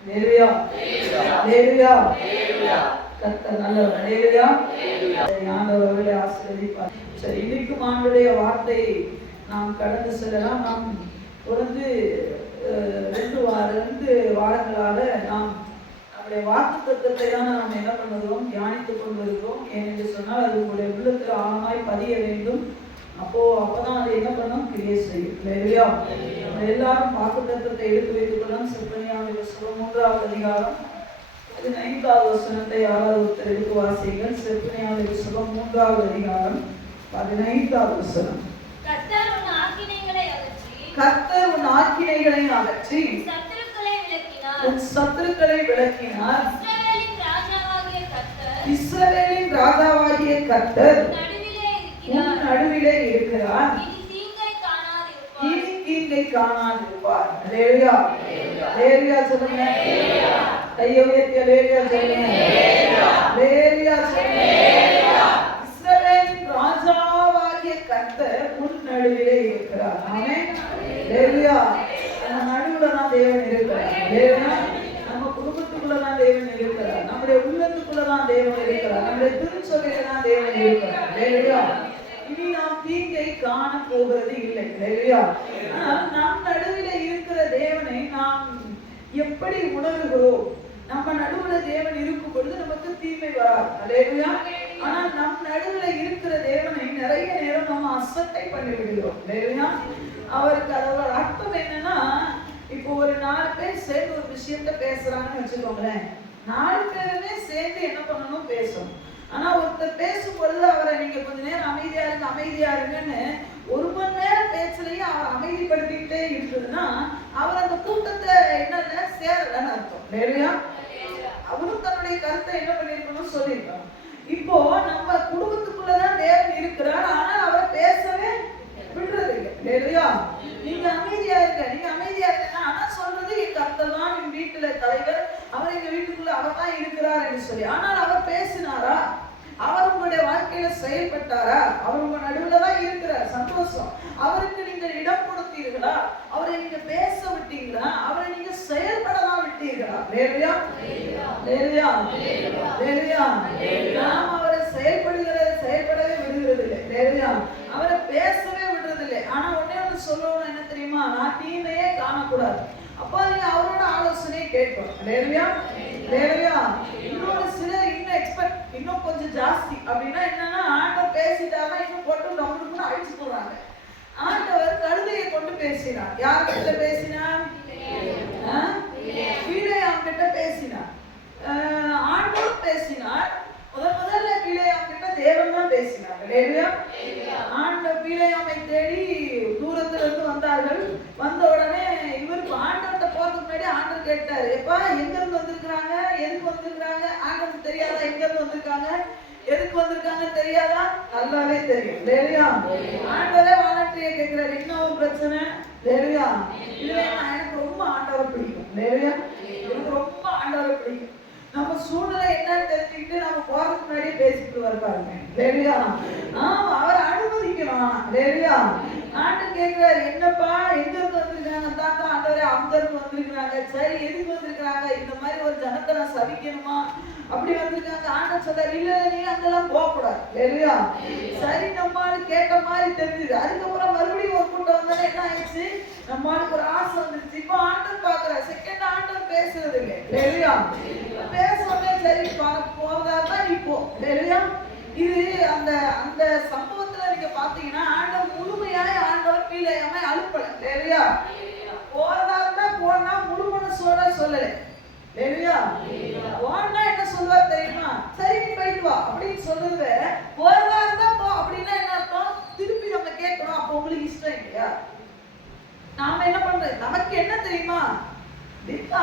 ஹல்லேலூயா ஹல்லேலூயா. கர்த்தர் நல்லவர். ஹல்லேலூயா. ஆண்டவரே ஆசீர்வதிப்பார். சரி, இன்னைக்கும் ஆண்டவருடைய வார்த்தையை நாம் கடந்து செல்லலாம். நாம் தொடர்ந்து 2 வாரங்களாக நாம் நம்முடைய வாக்குத்தத்தத்தை தான் நாம் என்ன பண்ணுகிறோம், தியானித்துக் கொண்டிருக்கிறோம். ஏனென்று சொன்னால் அது உங்களுடைய உள்ளத்தில் ஆழமாய் பதிய வேண்டும். அப்பதான் அது என்ன பண்ணும், கிரியை செய்யும். இல்லையா? நம்ம எல்லாரும் வாக்குத்தத்தத்தை எடுத்து வைத்துக் கொள்ளலாம். செப்பனியாவின் புத்தகம் 3வது அதிகாரம் 15வது வசனத்தை யாராவது ஒருத்தர் எடுத்து வாசிங்கள். செப்பனியாவின் புத்தகம் 3வது அதிகாரம் 15வது வசனம். கர்த்தர் உன் ஆக்கினைகளை அகற்றி உன் சத்துருக்களை விலக்கினார். இஸ்ரவேலின் ராஜாவாகிய கர்த்தர் உன் நடுவிலே இருக்கிறார். இனி தீங்கை காணாதிருப்பார். ஹல்லேலூயா ஹல்லேலூயா சொல்லுங்க. கையை உயர்த்தி ஹல்லேலூயா சொல்லுங்க. ஹல்லேலூயா சொல்லுங்க. இஸ்ரவேலின் ராஜாவாகிய கர்த்தர் உன் நடுவிலே இருக்கிறார். ஆமென். ஹல்லேலூயா. நம்ம நடுவுல தான் தேவன் இருக்கிறார். ஹல்லேலூயா. நம்ம குடும்பத்துக்குள்ள தான் தேவன் இருக்கிறார். நம்முடைய உள்ளத்துக்குள்ள தான் தேவன் இருக்கிறார். நம்முடைய திருச்சபையில தான் தேவன் இருக்கிறார். ஹல்லேலூயா. இனி நாம் தீங்கை காண போகிறது இல்லை. ஹல்லேலூயா. ஆனால் நம் நடுவில் இருக்கிற தேவனை நாம் எப்படி உணர்கிறோம்? நம்ம நடுவில் தேவன் இருக்கும் பொழுது நமக்கு தீமை வராது. ஹல்லேலூயா. ஆனால் நம் நடுவில் இருக்கிற தேவனை நிறைய நேரம் நம்ம அசட்டை பண்ணி விடுகிறோம். ஹல்லேலூயா. அவருக்கு அதோட அர்த்தம் என்னன்னா, இப்போ ஒரு 4 பேர் சேர்ந்து ஒரு விஷயத்த பேசுறாங்கன்னு வச்சுக்கோங்களேன். 4 பேருமே சேர்ந்து என்ன பண்ணணும், பேசணும். ஆனா ஒருத்தர் பேசும் பொழுது அவரை நீங்க கொஞ்ச நேரம் அமைதியா இருங்கன்னு 1 மணி நேரம் பேச்சலையே அவர் அமைதிப்படுத்திக்கிட்டே இருக்குதுன்னா அவர் அந்த கூட்டத்தை என்னன்னு சேரலன்னு அர்த்தம். இல்லையா? அவரும் தன்னுடைய கருத்தை என்ன பண்ணிருக்கணும், சொல்லியிருக்கணும். இப்போ நம்ம குடும்பத்துக்குள்ளதான் தேவன் இருக்கிறார். ஆனால் அவரை பேசவே விடுறது இல்லை. இல்லையா? நீங்க அமைதியா இருக்க ஆனா சொல்றது என் கர்த்தர் தான், என் வீட்டுல தலைவர், அவர் எங்க வீட்டுக்குள்ள அவர் தான் இருக்கிறார் என்று சொல்லி. ஆனால் அவர் பேசினாரா? அவர் உங்களுடைய வாழ்க்கையில செயல்பட்டாரா? அவர் உங்க நடுவுல தான் இருக்கிறார். சந்தோஷம். அவருக்கு நீங்க இடம் கொடுத்தீர்களா? அவரை நீங்க பேச விட்டீங்களா? அவரை நீங்க செயல்படலாம் விட்டீர்களா? லேலியா லேலியா லேலியா. நாம் அவரை செயல்படவே விடுகிறது இல்லை. லேலியா. அவரை பேசவே விடுறது இல்லை. ஆனா ஒன்னே ஒன்று சொல்லணும், என்ன தெரியுமா? நான் தீமையே காணக்கூடாது. அப்போ நீங்க அவரோட ஆலோசனையை கேட்கணும். லேலியா லேலியா. இன்னொரு சிலர் இன்னும் கொஞ்சம் ஜாஸ்தி அப்படின்னா என்னன்னா, ஆண்டவர் பேசிட்டாருன்னா இன்னும் போட்டு நம்மளுக்கு அழிச்சு போடுறாங்க. ஆண்டவர் கழுதையை கொண்டு பேசினார். யார்கிட்ட பேசினார்? பீலேயாம் கிட்ட பேசினார். ஆண்டவர் பேசினார். முதல்ல பீலேயாம் கிட்ட தேவன் தான் பேசினார். ஆண்டவர் பீலேயாமை தேடி தூரத்துல இருந்து வந்தார்கள். வந்த உடனே இவருக்கு ஆண்டவர்கிட்ட போறதுக்கு முன்னாடி ஆண்டவர் கேட்டாரு, எப்பா எங்க இருந்து வந்திருக்கிறாங்க, எதுக்கு வந்திருக்கிறாங்க? ஆண்டவருக்கு தெரியாதா எங்க இருந்து வந்திருக்காங்க, எதுக்கு வந்திருக்காங்க தெரியாதா? நல்லாவே தெரியும். லேலியா. ஆண்டவரே வாலண்டியர் கேட்கிறாரு, என்ன ஒரு பிரச்சனை? லேலியா. இதுல எனக்கு ரொம்ப ஆண்டவரை பிடிக்கும். லேலியா. எனக்கு ரொம்ப ஆண்டவரை பிடிக்கும். நம்ம சூழ்நிலை என்னன்னு தெரிஞ்சுக்கிட்டு நம்ம போறதுக்கு முன்னாடியே பேசிட்டு வருவாருங்க. லேலியா. அவரை அனுமதிக்கணும். லேலியா. ஆண்டவர் கேட்கிறாரு, என்னப்பா எங்க இருந்து வந்திருக்காங்க? தாத்தா ஆண்டவரே அங்க இருந்து வந்திருக்கிறாங்க. சரி, எதுக்கு வந்திருக்கிறாங்க? இந்த மாதிரி ஒரு ஜனத்தை நான் சபிக்கணுமா? அப்படி வந்திருக்காங்க. ஆண்டவர் சொல்றாரு, இல்ல நீங்க அங்கெல்லாம் போகக்கூடாது. இல்லையா? சரி, நம்மளுக்கு கேட்ட மாதிரி தெரிஞ்சுது. அதுக்கப்புறம் மறுபடியும் ஒரு கூட்டம் வந்தாலும் என்ன ஆயிடுச்சு, நம்மளுக்கு ஒரு ஆசை வந்துருச்சு. இப்போ ஆண்டவர் பாக்குற செகண்ட் ஆண்டவர் பேசுறது இல்லை. இல்லையா? பேசுறதே சரி போறதா இருந்தா நீ போ. இல்லையா? இது அந்த அந்த சம்பவத்துல நீங்க பாத்தீங்கன்னா ஆண்டவர் முழுமையாய் ஆண்டவர் பீலேயாமை அனுப்பல. இல்லையா? போறதா இருந்தா போனா முழு மனசோட சொல்லலை. இல்லையா? போனா என்ன சொல்வார் தெரியுமா? சரி நீ போயிட்டு வா அப்படின்னு சொல்லுது. போறதா இருந்தா போ அப்படின்னா என்ன அர்த்தம்? திருப்பி நம்ம கேட்கணும். அப்ப உங்களுக்கு இஷ்டம் இல்லையா? நாம என்ன பண்றது? நமக்கு என்ன தெரியுமா?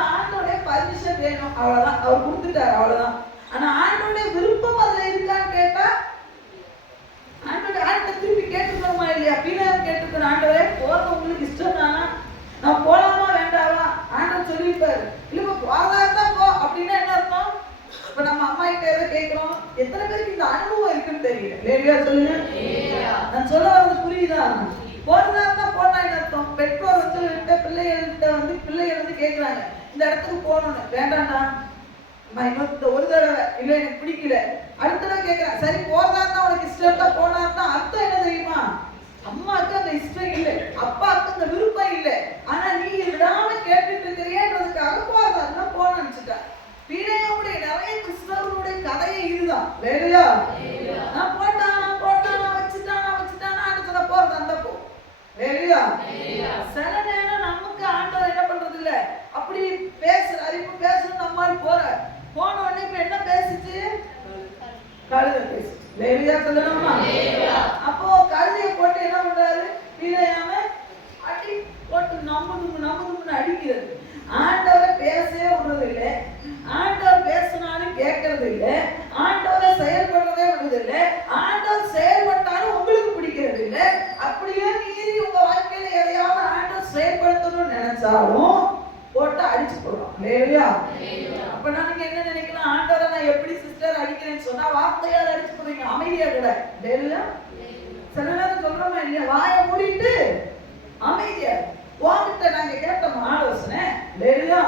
ஆண்டோடைய பர்மிஷன் வேணும், அவ்வளவுதான். அவர் கொடுத்துட்டாரு, அவ்வளவுதான். ஆனா ஆண்டோடைய விருப்பம் அதுல இருக்கான்னு கேட்டா ஆண்டோட திருப்பி கேட்டுக்கணுமா இல்லையா? பீலேயாம் கேட்டுக்கணும், ஆண்டவரே போறது உங்களுக்கு இஷ்டம் தானா? நான் போலாமா வேண்டாவா? ஆண்டவர் சொல்லியிருப்பாரு. இல்ல போறதா இருந்தா போ அப்படின்னா என்ன அர்த்தம்? இப்ப நம்ம அம்மா கிட்ட எதை கேட்கிறோம்? எத்தனை பேருக்கு இந்த அனுபவம் இருக்குன்னு தெரியல. லேலியா சொல்லுங்க. நான் சொல்ல வரது புரியுதா? போறதா இருந்தா போனா என்ன அர்த்தம்? பெற்றோர் பிள்ளைகள் கேட்கிறாங்க, இந்த இடத்துக்கு போகணும்னு. வேண்டாம்டா நான் இன்னொரு ஒரு தடவை இல்லை எனக்கு பிடிக்கல, அடுத்த தடவை கேட்கிறேன். சரி போறதா இருந்தா உனக்கு இஷ்டம் இருந்தா போனாருன்னா அர்த்தம் என்ன தெரியுமா? அம்மாவுக்கு அந்த இஷ்டம் இல்லை, அப்பாவுக்கு அந்த விருப்பம் இல்லை, ஆனா நீ விடாம கேட்டுட்டு இருக்கிறேன்றதுக்காக போறதா இருந்தா போன நினைச்சுட்டா. பிணையோடைய நிறைய கிறிஸ்தவர்களுடைய கதையை இதுதான். வேலையா நான் போட்டானா வச்சுட்டானா அடுத்த போறதா இருந்தா போ. வேலையா சில நேரம் நமக்கு ஆண்டவர் என்ன பண்றது இல்ல, அப்படி பேசுறாரு. இப்ப பேசணும் நம்மால் போன உடனே இப்ப என்ன பேசுச்சு? கழுதை பேசுச்சு. வேலையா சொல்லணுமா? அப்போ கழுதைய போட்டு என்ன பண்றாரு? பிழையாம அடி போட்டு நம்புதுன்னு அடிக்கிறது. ஆண்டவரை பேசவே விடுறது இல்லை, ஆண்டவர் பேசினாலும் கேட்கறது இல்லை, ஆண்டவரை செயல்படுறதே விடுறது இல்லை, ஆண்டவர் செயல்பட்டாலும் உங்களுக்கு பிடிக்கிறது இல்லை. அப்படியே மீறி உங்க வாழ்க்கையில எதையாவது ஆண்டவர் செயல்படுத்தணும்னு நினைச்சாலும் போட்டு அடிச்சு போடுறோம். இல்லையா? அப்பனா நீங்க என்ன நினைக்கலாம்? ஆண்டவரை நான் எப்படி சிஸ்டர் அடிக்கிறேன்னு சொன்னா வார்த்தையால் அடிச்சு போடுறீங்க, அமைதியா கூட இல்லையா? சில நேரம் சொல்றோமா இல்லையா? வாயை மூடிட்டு அமைதியா உங்ககிட்ட நாங்க கேட்டோம் ஆலோசனை. இல்லையா?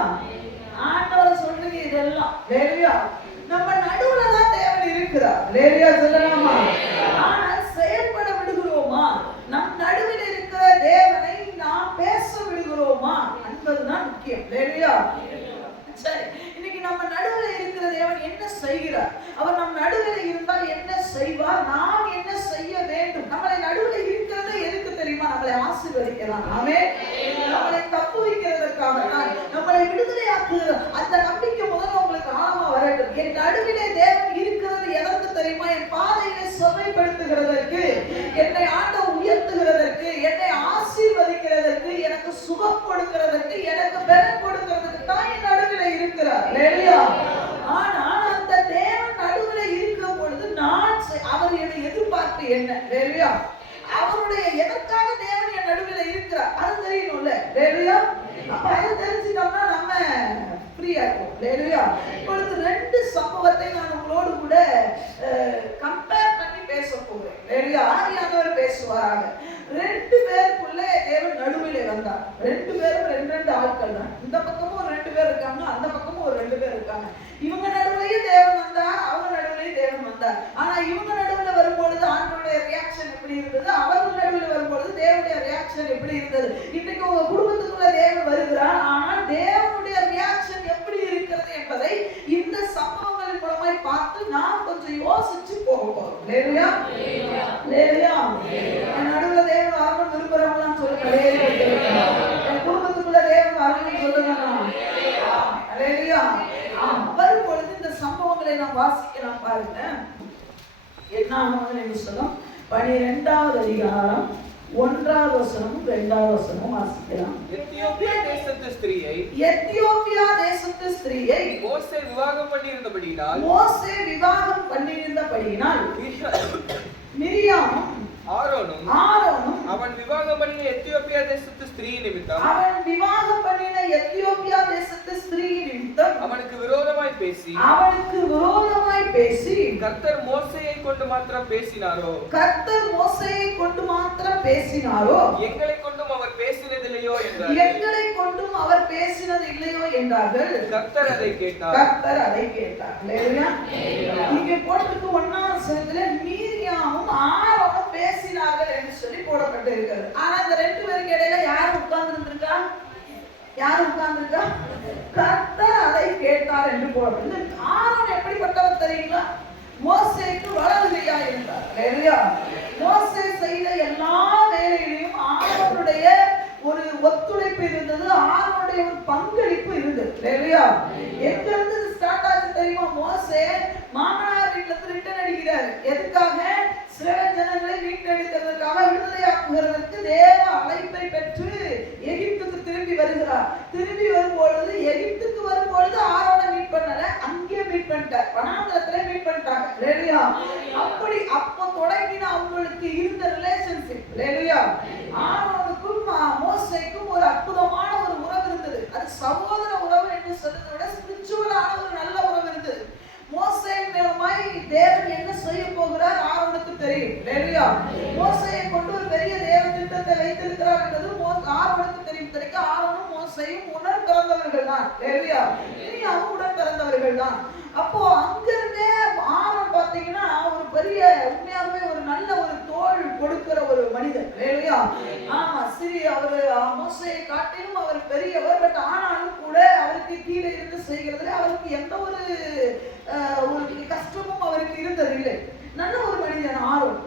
ஆண்டவரை சொல்றீங்க இதெல்லாம். இல்லையா? நம்ம நடுவுல தான் தேவன் இருக்கிறார். இல்லையா சொல்லலாமா? ஆனால் செயல்பட விடுகிறோமா? நம் நடுவில் இருக்கிற தேவனை நாம் பேச விடுகிறோமா என்பதுதான் முக்கியம். இல்லையா? சரி, இன்னைக்கு நம்ம நடுவில் இருக்கிற தேவன் என்ன செய்கிறார்? அவர் நம் நடுவில் இருந்தால் என்ன செய்வார்? நாம் என்ன செய்ய வேண்டும்? நம்மளை நடுவில் இருக்கிறது எதுக்கு தெரியுமா? நம்மளை ஆசீர்வதிக்கலாம். ஆமென். நம்மளை தப்பு வைக்கிறதுக்காக, நம்மளை விடுதலையாக்குகிற அந்த நம்பிக்கை முதல்ல உங்களுக்கு ஆழமா வரட்டும். என் நடுவிலே தேவன் இருக்கிறது எதற்கு தெரியுமா? என் பாதையை செவ்வாய்ப்படுத்துகிறதற்கு, என்னை ஆண்டவர் உயர்த்துகிறதற்கு, என்னை ஆசீர்வதிக்கிறதற்கு, எனக்கு சுகம் கொடுக்கிறதற்கு, எனக்கு பலன் கொடுக்கிறதுக்கு தான் என் நடுவில் இருக்கிறார். இல்லையா? ஆனால் அந்த தேவன் நடுவில் இருக்கும் பொழுது அவருடைய எதிர்பார்ப்பு என்ன? இல்லையா? அவருடைய எதற்காக தேவன் என் நடுவில் இருக்கிறார் அது தெரியணும்ல. இல்லையா? அப்ப அதை தெரிஞ்சுட்டோம்னா நம்ம ஃப்ரீயா இருக்கும். இல்லையா? இப்பொழுது 2 சம்பவத்தை நான் உங்களோடு கூட கம்பேர் பண்ணி பேச போகிறேன். இல்லையா? ஆரியானவர் பேசுவாராங்க. 2 பேருக்குள்ள தேவன் நடுவிலே வந்தார். 2 பேரும் 2 ஆட்கள் தான். இந்த பக்கமும் ஒரு 2 பேர் இருக்காங்க, அந்த பக்கமும் ஒரு 2 பேர் இருக்காங்க. இவங்க நடுவுலயும் தேவன் வந்தார், அவங்க நடுவுலயும் தேவன் வந்தார். ஆனா இவங்க நடுவுல வரும்பொழுது ஆண்டவருடைய ரியாக்ஷன் எப்படி இருந்தது, அவர்கள் நடுவுல வரும்பொழுது தேவனுடைய ரியாக்ஷன் எப்படி இருந்தது? இன்னைக்கு உங்க குடும்பத்துக்குள்ள தேவன் வருகிறார், ஆனால் தேவனுடைய ரியாக்ஷன் எப்படி இருக்கிறது என்பதை இந்த சம்பவங்களின் மூலமாய் பார்த்து நாம் கொஞ்சம் யோசிச்சு போகணும். இல்லையா? இல்லையா? நடுவுல தேவன் வரணும் விரும்புறவங்களாம் சொல்லுங்க. என் குடும்பத்துக்குள்ள தேவன் வரணும்னு சொல்லுங்க. இல்லையா? வரும் பொழுது இந்த சம்பவங்களை நாம் வாசிக்கலாம். பாருங்க என்ன புஸ்தகம் 12வது அதிகாரம் 1வது வசனமும் 2வது வசனமும் வாசிக்கலாம். எத்தியோப்பியா தேசத்து ஸ்திரீயை மோசே விவாகம் பண்ணியிருந்தபடியினால் மிரியாமும் ஆரோனும் அவன் விவாகம் பண்ணின எத்தியோப்பியா தேசத்து ஸ்திரீ நிமித்தம் அவனுக்கு விரோதமாய் பேசி கர்த்தர் மோசேயை கொண்டு மாத்திரம் பேசினாரோ எங்களை கொண்டும் அவர் பேசினதில்லையோ என்றார்கள். கர்த்தர் அதை கேட்டார். இங்கே போட்டிருக்கு 1வது வசனத்துல மிரியாமும் ஆரோனும் பேசினார்கள் என்று சொல்லி போடப்பட்டு இருக்கிறது. ஆனா இந்த 2 பேருக்கு இடையில யார் உட்கார்ந்து இருந்திருக்கா? கர்த்தர் அதை கேட்டார் என்று போடப்பட்டு. ஆரோன் எப்படிப்பட்டவர் தெரியுங்களா? மோசேக்கு வலதுகையா இருந்தார். இல்லையா? மோசே செய்த எல்லா வேலையிலையும் ஆரோனுடைய ஒரு ஒத்துழைப்பு இருந்தது, ஆரோனுடைய ஒரு பங்களிப்பு இருந்தது. இல்லையா? எங்க இருந்து ஸ்டார்ட் ஆச்சு தெரியுமா? மோசே மாமனார் வீட்டுல இருந்து ரிட்டர்ன் அடிக்கிறார். எதுக்காக? இஸ்ரவேல் ஜனங்களை மீட்டெடுக்கிறதுக்காக, விடுதலையாக்குகிறதற்கு தேவ அழைப்பை பெற்று எகிப்துக்கு திரும்பி வருகிறார். திரும்பி வரும்பொழுது எகிப்துக்கு வரும்பொழுது ஆரோனை மீட் பண்ணல, அங்கே மீட் பண்ணிட்டார், வனாந்தரத்துல மீட் பண்ணிட்டாங்க. இல்லையா? அப்படி அப்போ தொடங்கின அவங்களுக்கு இருந்த ரிலேஷன்ஷிப். இல்லையா? ஆரோனுக்கும் மோசேக்கும் ஒரு அற்புதமான ஒரு உறவு இருந்தது. அது சகோதர உறவு என்று சொல்றதை விட ஸ்பிரிச்சுவலான ஒரு நல்ல உறவு இருந்தது. மோசே மூலமாய் தேவன் என்ன செய்ய போகிறார் ஆரோனுக்கு தெரியும். இல்லையா? மோசேயை கொண்டு ஒரு பெரிய தேவ திட்டத்தை வைத்திருக்கிறார் என்பது ஆரோனுக்கு தெரியும். ஆரோனும் மோசே மோசேயும் உடன் பிறந்தவர்கள் தான். மிரியாமும் உடன் பிறந்தவர்கள் தான். அப்போ அங்கிருந்தே ஆரோன் பாத்தீங்கன்னா ஒரு பெரிய உண்மையாகவே ஒரு நல்ல ஒரு தோள் கொடுக்கிற ஒரு மனிதன். ஆமா, அவரு மோசேயை காட்டிலும் அவர் பெரியவர். பட் ஆனாலும் கூட அவருக்கு கீழே இருந்து செய்கிறதுல அவருக்கு எந்த ஒரு கஷ்டமும் அவருக்கு இருந்ததில்லை. நல்ல ஒரு மனிதன் ஆரோன்.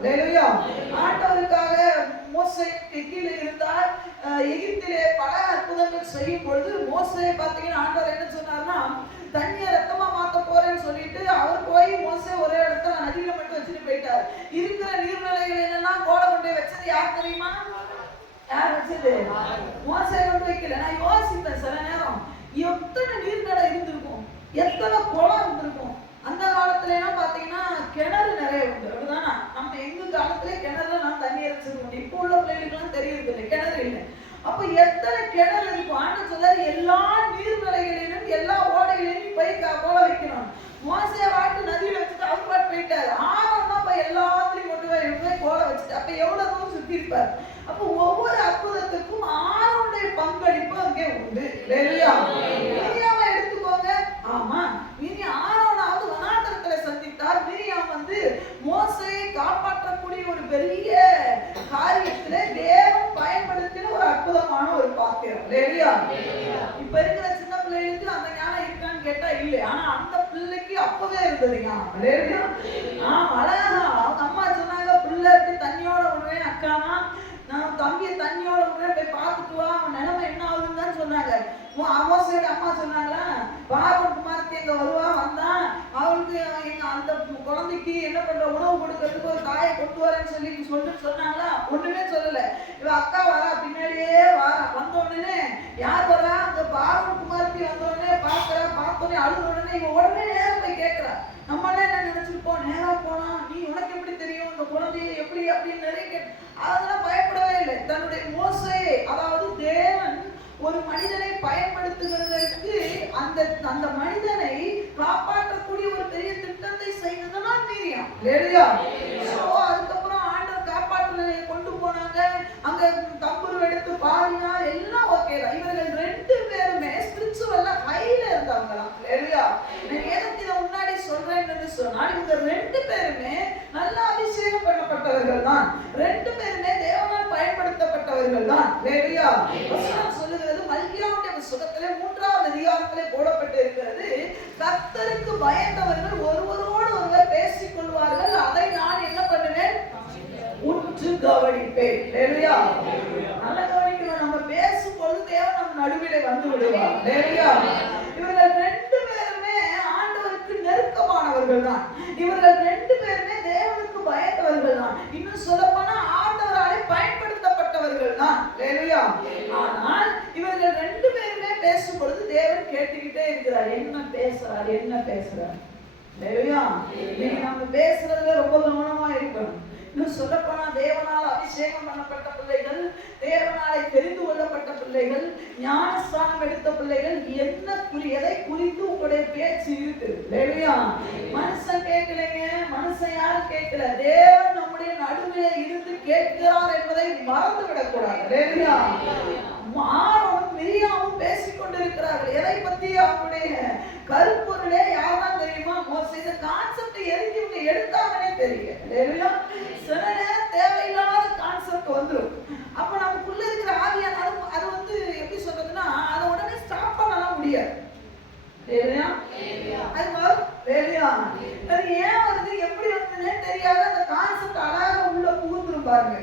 ஆண்டவருக்காக மோசேக்கு கீழே இருந்தார். எகிப்திலே பல அற்புதங்கள் செய்யும் பொழுது மோசே பாத்தீங்கன்னா ஆண்டவர் என்ன சொன்னார்னா, தண்ணியை ரத்தமா மாத்த போறேன்னு சொல்லிட்டு அவர் போய் மோசே ஒரே இடத்துல நதியில மட்டும் வச்சுட்டு போயிட்டார். இருக்கிற நீர்நிலைகள் என்னெல்லாம் கோலை கொண்டு வச்சது யார் தெரியுமா? யார் வச்சது? மோசே கொண்டு வைக்கல. நான் யோசிப்பேன் சில நேரம், எத்தனை நீர்நிலை இருந்திருக்கும், எத்தனை குளம் இருந்திருக்கும். அந்த காலத்துல எல்லாம் பாத்தீங்கன்னா கிணறு நிறைய உண்டு, அப்படிதானா? நம்ம எங்க காலத்திலே கிணறுல நான் தண்ணி இறைச்சிருக்கோம். இப்போ உள்ள பிள்ளைகளுக்கு எல்லாம் தெரியுது இல்லை, கிணறு இல்லை. அப்ப எத்தனை கிணறு இருக்கும். ஆண்டு சொல்லாரு, எல்லா நீர்நிலைகளிலும் எல்லா ஓடைகளிலும் போய் கோல வைக்கணும். மோசே வாட்டு நதியில வச்சுட்டு அவர் பாட்டு போயிட்டாரு. ஆரோன் தான் போய் எல்லாத்துலயும் கொண்டு போய் கோல வச்சுட்டு அப்ப எவ்வளவு தூரம் சுத்தி இருப்பார். அப்ப ஒவ்வொரு அற்புதத்துக்கும் ஆரோனுடைய பங்களிப்பு அங்கே உண்டு. மிரியாமை எடுத்துக்கோங்க. ஆமா, இனி ஆரோனாவது வனாந்தரத்துல சந்தித்தார். மிரியாம் மோசேயை காப்பாற்றக்கூடிய ஒரு பெரிய காரியத்துல தேவன் பயன்படுத்தின ஒரு அற்புதமான ஒரு பாத்திரம். இப்ப இருக்கிற சின்ன பிள்ளைகளுக்கு அந்த ஞானம் இருக்கான்னு கேட்டா இல்லை. ஆனா அந்த பிள்ளைக்கு அப்பவே இருந்ததுங்க. அழகா அவங்க அம்மா சொன்னாங்க, பிள்ளை எப்படி தண்ணியோட விடுவேன் அக்கானா, நான் தம்பியை தண்ணியோட விடுவேன், போய் பார்த்துட்டு வா, அவன் நிலைமை என்ன ஆகுதுன்னு சொன்னாங்க. மோசேயோட அம்மா சொன்னாங்களா, பார்வன் குமாரத்தி எங்க வருவா, வந்தான் அவளுக்கு எங்க அந்த குழந்தைக்கு என்ன பண்ற உணவு கொடுக்கறதுக்கு ஒரு தாயை கொண்டு வரேன்னு சொல்லி சொன்னாங்களா? ஒண்ணுமே சொல்லல. இவ அக்கா வரா, பின்னாடியே வரா. வந்த உடனே யார் வரா? அந்த பார்வன் குமாரத்தி வந்த உடனே பாக்குறா. பார்த்தோன்னே அழுத உடனே இவ உடனே நேரம் போய் கேட்கிறா. நம்ம என்ன நினைச்சிருப்போம், நேரா போனா நீ உனக்கு எப்படி தெரியும் இந்த குழந்தைய எப்படி அப்படின்னு நிறைய அதெல்லாம் பயப்படவே இல்லை. தன்னுடைய மோசேயை, அதாவது தேவன் ஒரு மனிதனை பயன்படுத்துகிறதற்கு அந்த மனிதனை காப்பாற்றக்கூடிய ஒரு பெரிய திட்டத்தை செய்ததுதான் மிரியாம். அதுக்கப்புறம் ஆண்டவர் காப்பாற்ற கொண்டு போனாங்க. அங்க தம்புரு எடுத்து பாடினார், எல்லாம் ஓகே தான். இவர்கள் ரெண்டு பேருமே ஸ்பிரிச்சுவல்ல ஹைல இருந்தாங்களாம். எதற்கு இதை முன்னாடி சொல்றேன்னு சொன்னால், இவங்க ரெண்டு பேருமே நல்ல அபிஷேகம் பண்ணப்பட்டவர்கள் தான். ரெண்டு பேருமே தேவனால் பயன்படுத்தப்பட்டவர்கள் தான். சொல்லுகிறது மல்கியாவுடைய புத்தகத்திலே 3வது அதிகாரத்திலே போடப்பட்டு இருக்கிறது, கர்த்தருக்கு பயந்தவர்கள் ஒருவரோடு ஒருவர் பேசிக் கொள்வார்கள், அதை நான் என்ன பண்ணுவேன், உற்று கவனிப்பேன். நல்ல கவனிக்கணும். நம்ம பேசும்போது தேவன் நம்ம நடுவிலே வந்து விடுவார். இவர்கள் ரெண்டு பேருமே ஆண்டவருக்கு நெருக்கமானவர்கள் தான். இவர்கள் ரெண்டு பேருமே தேவனுக்கு பயந்தவர்கள் தான். இன்னும் சொல்லப்போனா ஆண்டவராலே பயன்படுத்தப்பட்டவர்கள் தான். ஆனால் இவர்கள் ரெண்டு பேருமே பேசும் பொழுது தேவன் கேட்டுக்கிட்டே இருக்கிறார், என்ன பேசுறார், என்ன பேசுறார். நம்ம பேசுறதுல ரொம்ப கவனமா இருக்கணும். இன்னும் சொல்லப்போனா தேவனால் அபிஷேகம் பண்ணப்பட்ட பிள்ளைகள், தேவனாலே தெரிந்து கொள்ளப்பட்ட பிள்ளைகள், ஞானஸ்தானம் எடுத்த பிள்ளைகள் எதை குறித்து உங்களுடைய பேச்சு இருக்குது. மனுஷன் கேட்கலைங்க, மனுஷன் யாரும் கேட்கல, தேவன் நம்முடைய நடுவிலே இருந்து கேட்கிறார் என்பதை மறந்து விடக்கூடாது. ஆரோனும் மிரியாமும் பேசிக் கொண்டிருக்கிறார்கள். எதை பத்தி? அவங்களுடைய கருப்பொருளே யார்தான் தெரியுமா? மோசே. இந்த கான்செப்ட் எதுக்கு இவங்க எடுத்தாங்கன்னே தெரியல. சில நேரம் தேவையில்லாத கான்செப்ட் வந்துடும். அப்ப நமக்குள்ள இருக்கிற ஆவியானாலும் அது எப்படி சொல்றதுன்னா, அதை உடனே ஸ்டாப் பண்ணலாம் முடியாது. அது ஏன் வருது, எப்படி வந்ததுன்னே தெரியாத அந்த கான்செப்ட் அழகாக உள்ள புகுந்துரும் பாருங்க.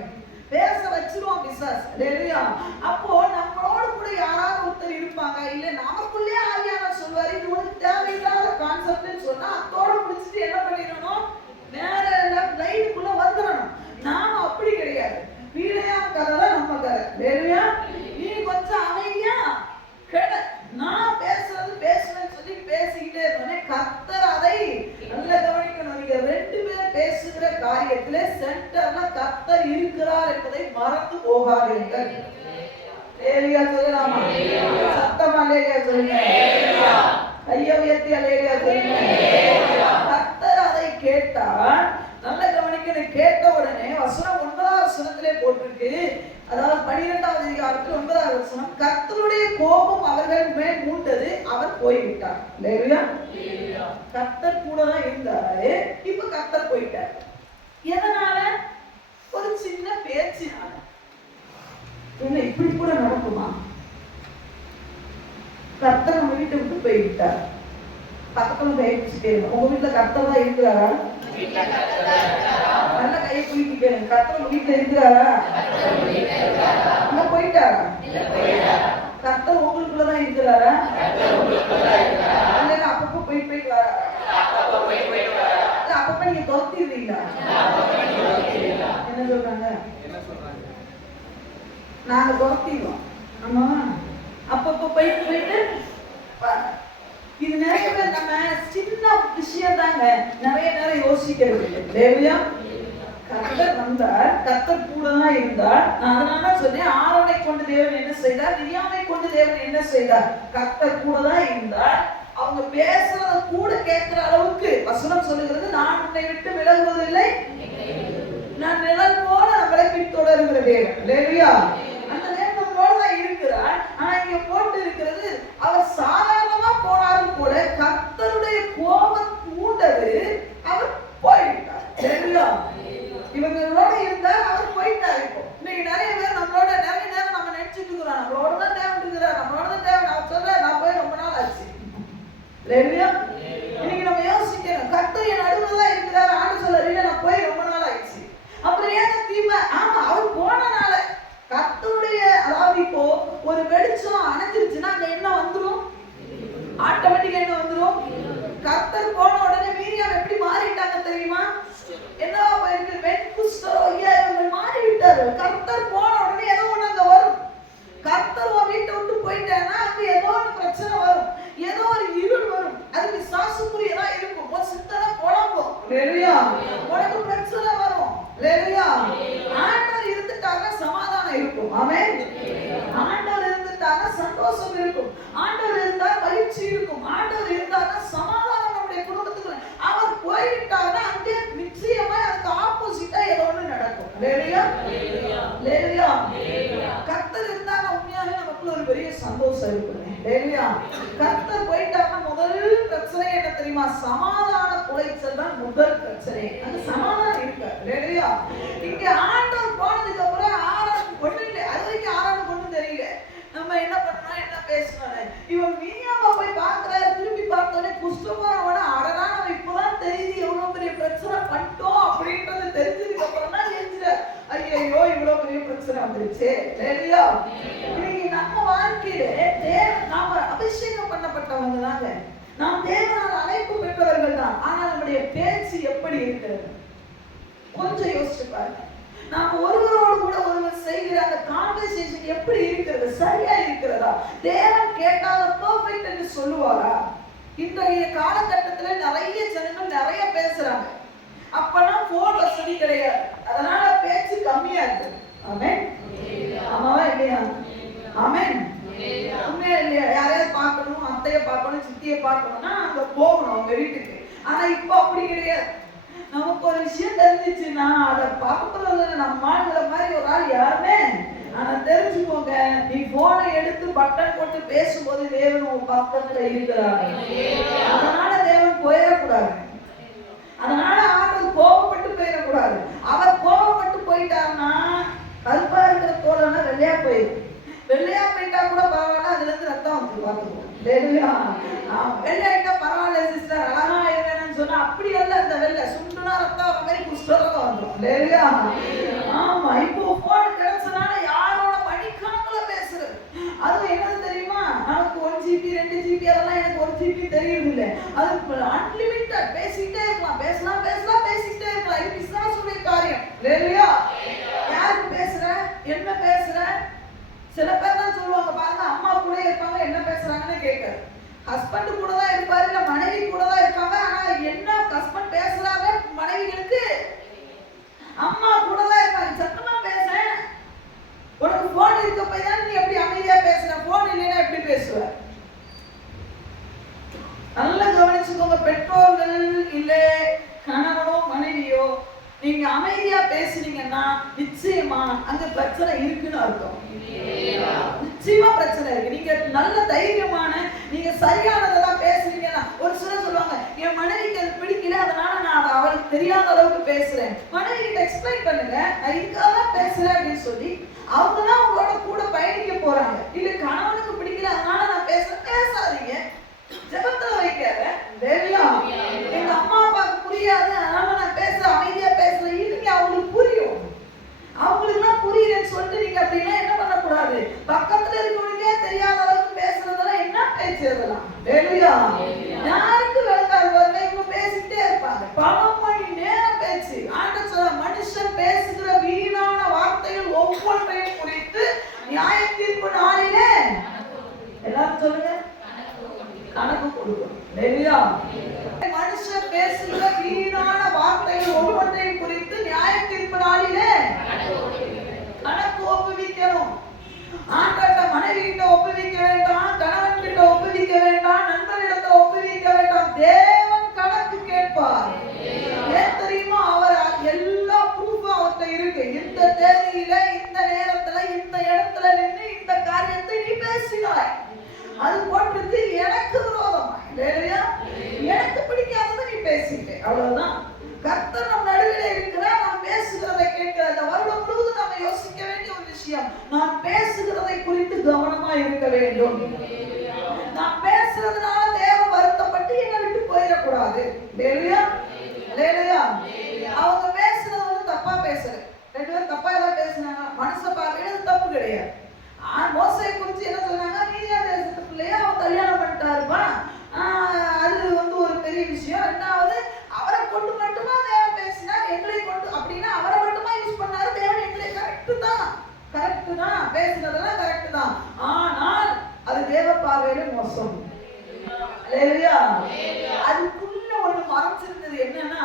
பேச வச்சிருவோம் பிசாஸ். அப்போ நம்மளோட கூட யாராவது ஒருத்தர் இருப்பாங்க, இல்ல நமக்குள்ளே ஆவியானவர் சொல்வாரு, இது உனக்கு தேவையில்லாத கான்செப்ட்னு சொன்னா அதோட முடிச்சுட்டு என்ன பண்ணிடணும், வேற லைனுக்குள்ள வந்துடணும். நாம அப்படி கிடையாது. வீடையா கதை நம்ம கதை. நீ கொஞ்சம் அமைதியா கெட, நான் பேசுவேன்னு சொல்லி பேசிக்கிட்டே இருந்தோன்னே கர்த்தர் அதை நல்ல கவனிக்கணும். நீங்க ரெண்டு பேர் பேசுகிற காரியத்திலே சென்டர்ல கர்த்தர் இருக்கிறார் என்பதை மறந்து போகாதீர்கள். சொல்லலாமா? சத்தமா சொல்லுங்க. கையை உயர்த்தி அலேலியா சொல்லுங்க. கர்த்தர் அதை கேட்டால் நல்ல கவனிக்கணும். கேட்ட உடனே வசனம் 9வது வசனத்திலே போட்டிருக்கு, அதாவது 12வது அதிகாரத்துல 9வது வசனம், கர்த்தருடைய கோபம் அவர்கள் மேல் மூண்டது, அவர் போய்விட்டார். அல்லேலூயா. கர்த்தர் கூட தான் இருந்தாரு, இப்ப கர்த்தர் போயிட்டார். எதனால? ஒரு சின்ன பேச்சினால. என்ன இப்படி கூட நடக்குமா? கர்த்தர் நம்ம வீட்டை விட்டு போய்விட்டார். பக்கத்துல பேசிட்டே உங்க வீட்டுல கர்த்தர் தான் இருக்கிறாரா? நல்ல கையை குளிக்க கர்த்தர் வீட்டுல இருக்கிறாரா? போயிட்டாரா? கர்த்தர் உங்களுக்குள்ளதான் இருக்கிறாரா? இல்ல அப்பப்போ போயிட்டு வரா? அப்பப்ப நீங்க துரத்திடுவீங்களா? என்ன சொல்றாங்க? நாங்க துரத்திடுவோம். ஆமா, அப்பப்ப போயிட்டு இது நிறைய பேர் நம்ம சின்ன விஷயம் தாங்க நிறைய நேரம் யோசிக்கிறது இல்லை. கர்த்தர் வந்தார், கர்த்தர் கூட தான் இருந்தார். அதனால சொன்னேன், ஆரோனை கொண்டு தேவன் என்ன செய்தார், மிரியாமை கொண்டு தேவன் என்ன செய்தார்? கர்த்தர் கூட தான் இருந்தார். அவங்க பேசுறத கூட கேட்கிற அளவுக்கு வசனம் சொல்லுகிறது, நான் உன்னை விட்டு விலகுவதில்லை, நான் நிழல் போல நம்மளை பின்தொடருகிற தேவன். அல்லேலூயா. அந்த தேவன் நம்மளோட தான் இருக்கிறார். ஆனா இங்க போட்டு இருக்கிறது, அவர் சாதாரணமா போனாலும் கூட கர்த்தருடைய கோபம் மூண்டது, அவர் போய்விட்டார். அல்லேலூயா. இவங்களோட இருந்தார், அவர் போயிட்டார். இப்போ இன்னைக்கு நிறைய பேர் நம்மளோட நிறைய நேரம் நம்ம நினைச்சிட்டு இருக்கிறோம், நம்மளோட தான் தேவன் இருக்கிறார், நம்மளோட தான் தேவன். அவர் சொல்ற, நான் போய் ரொம்ப நாள் ஆச்சு. இன்னைக்கு நம்ம யோசிக்கணும், கர்த்தர் என் நடுவுல தான் இருக்கிறார். ஆண்டு சொல்ல, நான் போய் ரொம்ப நாள் ஆயிடுச்சு. அப்புறம் ஏன் தீமை? ஆமா, அவர் போனனால கர்த்தருடைய, அதாவது இப்போ ஒரு வெளிச்சம் அணைஞ்சிருச்சுன்னா அங்க என்ன வந்துடும்? ஆட்டோமேட்டிக்கா என்ன வந்துடும்? கர்த்தர் போன உடனே மீரியாம் எப்படி மாறிட்டாங்க தெரியுமா? என்னவா போயிருக்கு? இவங்க மாறி விட்டார்கள். கர்த்தர் போன உடனே ஏதோ ஒண்ணு அங்க வரும். கர்த்தர் வீட்டை விட்டு போயிட்டாங்கன்னா அங்க ஏதோ ஒரு பிரச்சனை வரும், ஏதோ ஒரு இருள் வரும். அதுக்கு சாசுக்குரியதா இருக்கும். ஒரு சித்தனை குழம்பும். உனக்கு பிரச்சனை வரும். ஆண்டவர் இருந்துட்டாங்க, சமாதானம் இருக்கும். ஆமென். ஆண்டவர் இருந்துட்டாங்க, சந்தோஷம் இருக்கும். ஆண்டவர் இருந்தா மகிழ்ச்சி இருக்கும். ஆண்டவர் இருந்தாங்க, சமாதானம் நம்முடைய குடும்பத்துக்கு. அவர் போய்விட்டாங்கன்னா அங்கே நிச்சயமா அதுக்கு ஆப்போசிட்டா ஏதோ ஒண்ணு நடக்கும். கர்த்தர் இருந்தாங்க, உண்மையாவே நமக்குள்ள ஒரு பெரிய சந்தோஷம் இருக்குங்க. கர்த்தர் போயிட்டாங்கன்னா முதல் பிரச்சனை என்ன தெரியுமா? சமாதான குலைச்சல் தான் முதல் பிரச்சனை. அந்த சமாதானம் இருக்கு. இங்க ஆண்டவர் போனதுக்கு அப்புறம் ஆராய்ச்சி ஒண்ணு இல்லை. அது வரைக்கும் ஆராய்ச்சி ஒண்ணும் தெரியல. நம்ம என்ன பண்ணணும், என்ன பேசணும். இவன் மீனியாவை போய் பார்க்கிறாரு, திரும்பி பார்த்தோன்னே குஷ்டமானவன, அடனா நம்ம இப்பதான் தெரியுது எவ்வளவு பெரிய பிரச்சனை பண்ணிட்டோம் அப்படின்றது தெரிஞ்சதுக்கு அப்புறம் தான் தெரிஞ்சுறாரு, ஐயோ இவ்வளவு பெரிய பிரச்சனை வந்துருச்சு. இன்னைக்கு நம்ம வாழ்க்கையில நாம அபிஷேகம் பண்ணப்பட்டவங்க தாங்க, நாம் தேவனால் அழைப்பு பெற்றவர்கள் தான். ஆனா நம்முடைய பேச்சு எப்படி இருக்கிறது கொஞ்சம் யோசிச்சு பாருங்க. நாம ஒருவரோடு கூட ஒருவர் செய்கிற அந்த கான்வர்சேஷன் எப்படி இருக்கிறது? சரியா இருக்கிறதா? தேவன் கேட்டால பெர்ஃபெக்ட் என்று சொல்லுவாரா? இன்றைய காலகட்டத்துல நிறைய ஜனங்கள் நிறைய பேசுறாங்க. அப்பெல்லாம் போன் வசதி கிடையாது, அதனால பேச்சு கம்மியா இருக்கு. ஆமென். ஆமாவா இல்லையா? ஆமென். உண்மையா இல்லையா? யாரையாவது பார்க்கணும், அத்தையை பார்க்கணும், சித்தியை பார்க்கணும்னா அங்க போகணும் அவங்க வீட்டுக்கு. ஆனா இப்ப அப்படி கிடையாது. நமக்கு ஒரு விஷயம் தெரிஞ்சிச்சுன்னா அதை பார்க்கறது நம்மங்கிற மாதிரி ஒரு ஆள் யாருமே. ஆனா தெரிஞ்சுக்கோங்க, நீ போனை எடுத்து பட்டன் போட்டு பேசும்போது தேவன் உங்க பக்கத்துல இருக்கிறாங்க. அதனால தேவன் போயிடக்கூடாது, அதனால ஆண்டவர் கோபப்பட்டு போயிடக்கூடாது. அவர் கோபப்பட்டு போயிட்டாருன்னா கருப்பா இருக்கிற தோலன்னா வெள்ளையா போயிடும். வெள்ளையா போயிட்டா கூட பரவாயில்ல, அதுல இருந்து ரத்தம் வந்து பார்த்துக்கணும். வெள்ளையாயிட்டா பரவாயில்ல சிஸ்டர், அழகா இருவேன்னு சொன்னா அப்படி அல்ல. அந்த வெள்ளை சுண்டுனா ரத்தம் வர மாதிரி குஷ்டரோகம் வந்துடும். ஆமா, இப்போ போன் கிடைச்சனால யாரோட மணிக்கணக்குல பேசுறது. அது என்னது தெரியுமா? நமக்கு 1 GB 2 GB அதெல்லாம் எனக்கு 1 GB தெரியுது இல்லை. அது அன்லிமிட்டட் பேசிக்கிட்டே இருக்கலாம், பேசலாம் பேசலாம் பேசிக்கிட்டே இருக்கலாம். இது பிசாசுடைய காரியம். யாருக்கு பேசுற, என்ன பேசுற? சில பேர் தான் சொல்லுவாங்க பாருங்க, அம்மா கூட இருப்பாங்க, என்ன பேசுறாங்கன்னு கேட்க. ஹஸ்பண்ட் கூட தான் இருப்பாரு, இல்ல மனைவி கூட தான் இருப்பாங்க. ஆனா என்ன ஹஸ்பண்ட் பேசுறாங்க மனைவிகளுக்கு, அம்மா கூட தான் இருப்பாங்க. சத்தமா பேச, உனக்கு போன் இருக்க போய் தான் நீ எப்படி அமைதியா பேசுற, போன் இல்லைன்னா எப்படி பேசுவ? நல்லா கவனிச்சுக்கோங்க. பெற்றோர்கள் இல்ல கணவனோ மனைவியோ நீங்க அமைதியா பேசுனீங்கன்னா நிச்சயமா அங்க பிரச்சனை இருக்குன்னு அர்த்தம். நிச்சயமா பிரச்சனை இருக்கு. நீங்க நல்ல தைரியமான, நீங்க சரியானதெல்லாம் பேசுறீங்கன்னா, ஒரு சிலர் சொல்லுவாங்க என் மனைவிக்கு அது பிடிக்கல அதனால நான் அவளுக்கு தெரியாத அளவுக்கு பேசுறேன். மனைவி கிட்ட எக்ஸ்பிளைன் பண்ணுங்க, நான் இதுக்காக தான் பேசுறேன் அப்படின்னு சொல்லி அவங்க தான் உங்களோட கூட பயணிக்க போறாங்க. இல்ல கணவனுக்கு பிடிக்கல அதனால நான் பேசுறேன், பேசாதீங்க. ஜெபத்துல வைக்காத. எங்க அம்மா அப்பாவுக்கு புரியாது அதனால நான் பேசுறேன், அமைதியா பேசுறேன், இல்லைங்க அவங்களுக்கு புரியும். அவங்களுக்குலாம் புரியுதுன்னு சொல்லிட்டு நீங்க அப்படின்னா என்ன பண்ணக்கூடாது, பக்கத்துல இருக்கவங்களுக்கே தெரியாத அளவுக்கு பேசுறதெல்லாம் என்ன பேச்சு அதெல்லாம். யாருக்கு விளங்காது பாருங்க, இவங்க பேசிட்டே இருப்பாங்க. பல மணி நேரம் பேச்சு. ஆண்டவர் சொல்ற மனுஷன் பேசுகிற வீணான வார்த்தைகள் ஒவ்வொன்றையும் குறித்து நியாய தீர்ப்பு நாளிலே எல்லாரும் சொல்லுங்க கணக்கு கொடுக்கணும். மனுஷன் பேசுகிற வீணான வார்த்தைகள் ஒவ்வொன்றையும் குறித்து நியாய தீர்ப்பு நாளிலே கணக்கு ஒப்புவிக்கணும். ஆண்கிட்ட மனைவி கிட்ட ஒப்புவிக்க வேண்டாம், கணவன் கிட்ட ஒப்புவிக்க வேண்டாம், நண்பரிடத்தை ஒப்புவிக்க வேண்டாம். தேவன் கணக்கு கேட்பார். ஏன் தெரியுமா, அவர் எல்லா ப்ரூஃபும் அவர்கிட்ட இருக்கு. இந்த தேதியில இந்த நேரத்துல இந்த இடத்துல நின்று இந்த காரியத்தை நீ பேசினாய், அது போட்டுட்டு எனக்கு விரோதமா இல்லையா, எனக்கு பிடிக்காததை நீ பேசிட்ட, அவ்வளவுதான். கர்த்தர் நம் நடுவில் இருக்கிறார், நாம் பேசுகிறதை கேட்கிறார். இந்த வருடம் முழுவதும் நம்ம யோசிக்க வேண்டிய ஒரு விஷயம், நான் பேசுகிறதை குறித்து கவனமா இருக்க வேண்டும். நான் பேசுறதுனால தேவன் வருத்தப்பட்டு என்னை விட்டு போயிடக்கூடாது. அவங்க பேசுறது வந்து தப்பா பேசுற, ரெண்டு பேரும் தப்பா ஏதாவது பேசுனாங்க, மனசை பார்க்கறது தப்பு கிடையாது. மோசையை குறித்து என்ன சொன்னாங்க, மீதியா தேசத்து பிள்ளையா அவன் கல்யாணம் பண்ணிட்டாருப்பா, அது வந்து ஒரு பெரிய விஷயம். ரெண்டாவது அவரை கொண்டு மட்டுமா தேவன் பேசினார், எங்களை கொண்டு அப்படின்னா அவரை மட்டுமா யூஸ் பண்ணாரு தேவன், எங்களை கரெக்டு தான் பேசினதெல்லாம் கரெக்டு தான், ஆனால் அது தேவ பார்வையில மோசம். அதுக்குள்ள ஒண்ணு மறைச்சிருந்தது, என்னன்னா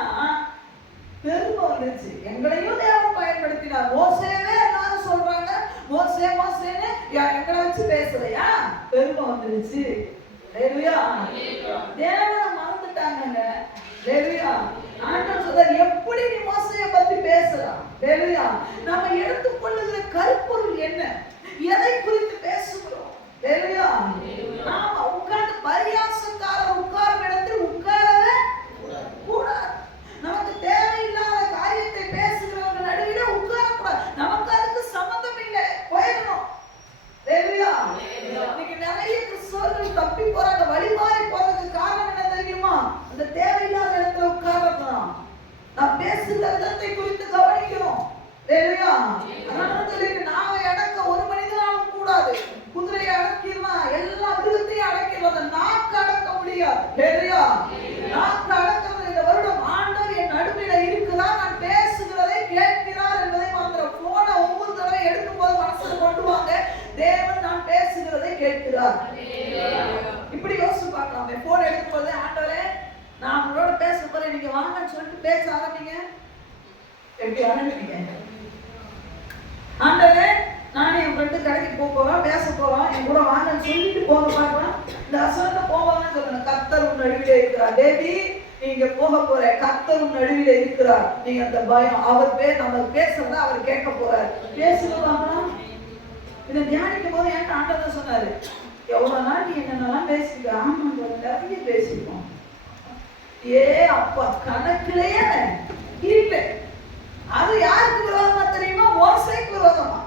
பெருமை வந்துருச்சு. எங்களையும் தேவன் பயன்படுத்தினார். மோசேவே எல்லாரும் சொல்றாங்க மோசேன்னு எங்களை வச்சு பேசலையா, பெருமை வந்துருச்சு. தேவனை மறந்துட்டாங்க. ஆண்டவர் சொல்றார், எப்படி நீ மோசையை பத்தி பேசலாம்? நம்ம எடுத்துக்கொள்ளுகிற கருப்பொருள் என்ன, எதை குறித்து பேசுகிறோம்? நாம உட்கார்ந்து பரியாசக்காரர் உட்கார்ந்த இடத்தில் உட்காரவே கூடாது. நமக்கு தேவையில்லாத காரியத்தை பேசுகிறவங்க நடுவில் உட்காரக்கூடாது. நமக்கு அதுக்கு சம்பந்தம் இல்லை, போயிடணும். இன்னைக்கு நிறைய கிறிஸ்தவர்கள் தப்பி போறாங்க, வழிமாறி போறதுக்கு காரணம் என்ன தெரியுமா, அந்த தேவையில்லாத இடத்துல உட்கார்றதுதான். நான் பேசுகிற விதத்தை குறித்து கவனிக்கணும். நாவை அடக்க ஒரு மனிதனாலும் கூடாது. குதிரையை அடக்கிடலாம், எல்லா மிருகத்தையும் அடக்கிடலாம், நாக்கு அடக்க முடியாது. நாக்கு அடக்கிறது இந்த வருடம் ஆண்டவர் என் நடுவில் இருக்கிறார், நான் பேசுகிறதை கேட்கிறார் என்பதை மறந்துற. போனை ஒவ்வொரு தடவை எடுக்கும் போது மனசுல கொண்டு வாங்க, தேவன் நான் பேசுகிறதை கேட்கிறார். இப்படி யோசிச்சு பார்க்கலாமே. போன் எடுக்கும் போது ஆண்டவரே நான் உங்களோட பேச போறேன், நீங்க வாங்கன்னு சொல்லிட்டு பேச ஆரம்பிங்க. எப்படி ஆரம்பிங்க? ஆண்டவரே நானே என் ஃப்ரெண்டு கடைக்கு போறோம், பேச போறோம், என் கூட வாங்கன்னு சொல்லிட்டு போக பார்க்கலாம். இந்த அசனத்தை போவாங்கன்னு சொல்லணும். கர்த்தர் உன் நடுவிலே இருக்கிறார். தேவி நீங்க போக போற, கர்த்தர் உன் நடுவிலே இருக்கிறார். நீங்க அந்த பயம், அவர் நம்ம பேசுறத அவர் கேட்க போறாரு. பேசுங்க பார்க்கலாம். இதை தியானிக்கும் போது என்கிட்ட ஆண்டவர் சொன்னாரு, எவ்வளவு நாள் நீ என்னென்னலாம் பேசிக்க. ஆமா நிறைய பேசிப்போம். அப்பா கணக்கிலேயே இல்லை. அது யாருக்கு விரோதமா தெரியுமா? மோசைக்கு விரோதமா.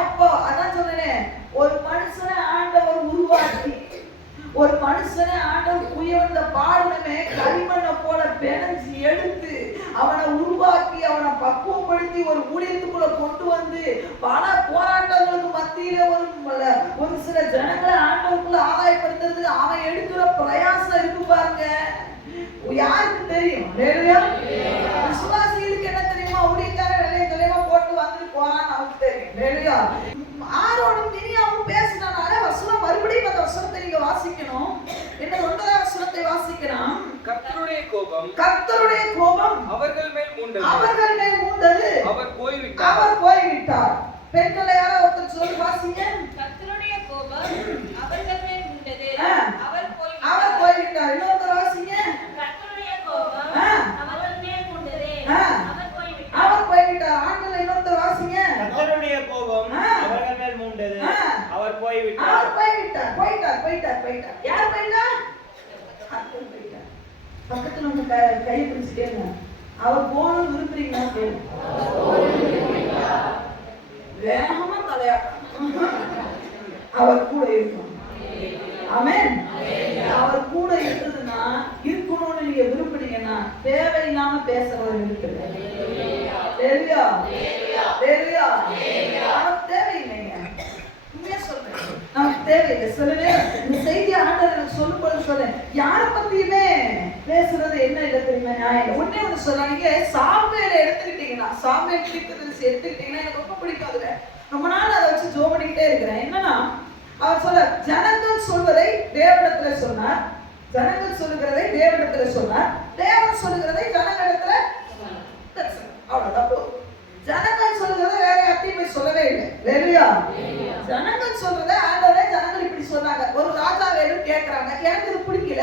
அப்பா அதான் சொன்னேன், ஒரு மனுஷனை ஆண்டவர் உருவாக்கி, ஒரு மனுஷனை ஆண்டவர் உயர்ந்த பாடணுமே, களிமண்ணை போல பிணைஞ்சு எடுத்து அவனை உருவாக்கி அவனை பக்குவப்படுத்தி ஒரு ஊழியத்துக்குள்ள கொண்டு வந்து பல போராட்டங்களுக்கு மத்தியில ஒரு சில ஜனங்களை ஆண்டவருக்குள்ள ஆதாயப்படுத்துறது அவன் எடுக்கிற பிரயாசம் இருக்கு பாருங்க. யாருக்கு தெரியும்? விசுவாசிகளுக்கு என்ன தெரியுமா? ஊழியக்கார வேலையை தலைவா போட்டு வந்துட்டு போறான்னு அவனுக்கு தெரியும். ஆரோடும் மிரியாமும் பேசினால வசனம் மறுபடியும் அந்த வசனத்தை நீங்க வாசிக்கணும். என்ன 9ஆம் வசனத்தை வாசிக்கலாம். கர்த்தருடைய கோபம் அவர்கள் மேல் மூண்டது. அவர் போய்விட்டார். பெண்களை யாரோ ஒருத்தர் சொல்லி வாசிங்க. கர்த்தருடைய கோபம் அவர்கள் மேல் மூண்டது. அவர் போய்விட்டார். இன்னொருத்தர் வாசிங்க. கர்த்தருடைய கோபம் அவர்கள் போயிட்டார். யார் போயிட்டா? கர்த்தர் போயிட்டார். பக்கத்துல வந்து கையை பிடிச்சு கேளுங்க, அவர் போகணும்னு விரும்புறீங்களா கேளுங்க. வேகமா தலையாட்டம். அவர் கூட இருக்கணும். ஆமென். அவர் கூட இருக்குதுன்னா, இருக்கணும்னு நீங்க விரும்புனீங்கன்னா தேவையில்லாம பேசுறத நிறுத்துங்க. ஹalleluya, ஹalleluya. நமக்கு தேவையில்லைங்க. உண்மையா சொல்றேன், நமக்கு தேவையில்லை. சொல்லுங்க, இந்த செய்தி ஆண்டவர் எனக்கு சொல்லும்போது சொல்றேன், யாரை பத்தியுமே பேசுறது என்ன இல்லை தெரியுமா? நியாயம். ஒண்ணே ஒண்ணு சொல்றாங்க, சாமுவேலை எடுத்துக்கிட்டீங்கன்னா, சாமுவேல் தீர்க்கதரிசி எடுத்துக்கிட்டீங்கன்னா எனக்கு ரொம்ப பிடிக்கும். அதுல ரொம்ப நாள் அதை வச்சு ஜோம் பண்ணிக்கிட்டே இருக்கிறேன். என்னன்னா, அவர் சொல்ல, ஜனங்கள் சொல்வதை தேவனிடத்துல சொன்னார், ஜனங்கள் சொல்லுகிறதை தேவனிடத்துல சொன்னார், தேவன் சொல்லுகிறதை ஜனங்களிடத்துல அவ்வளவுதான். ஜனங்கள் சொல்றத வேற யார்ட்டையும் போய் சொல்லவே இல்லை. ஹalleluya. ஜனங்கள் சொல்றத ஆண்டவரே ஜனங்கள் இப்படி சொன்னாங்க. ஒரு ராஜா வேணும் கேக்குறாங்க, எனக்கு இது பிடிக்கல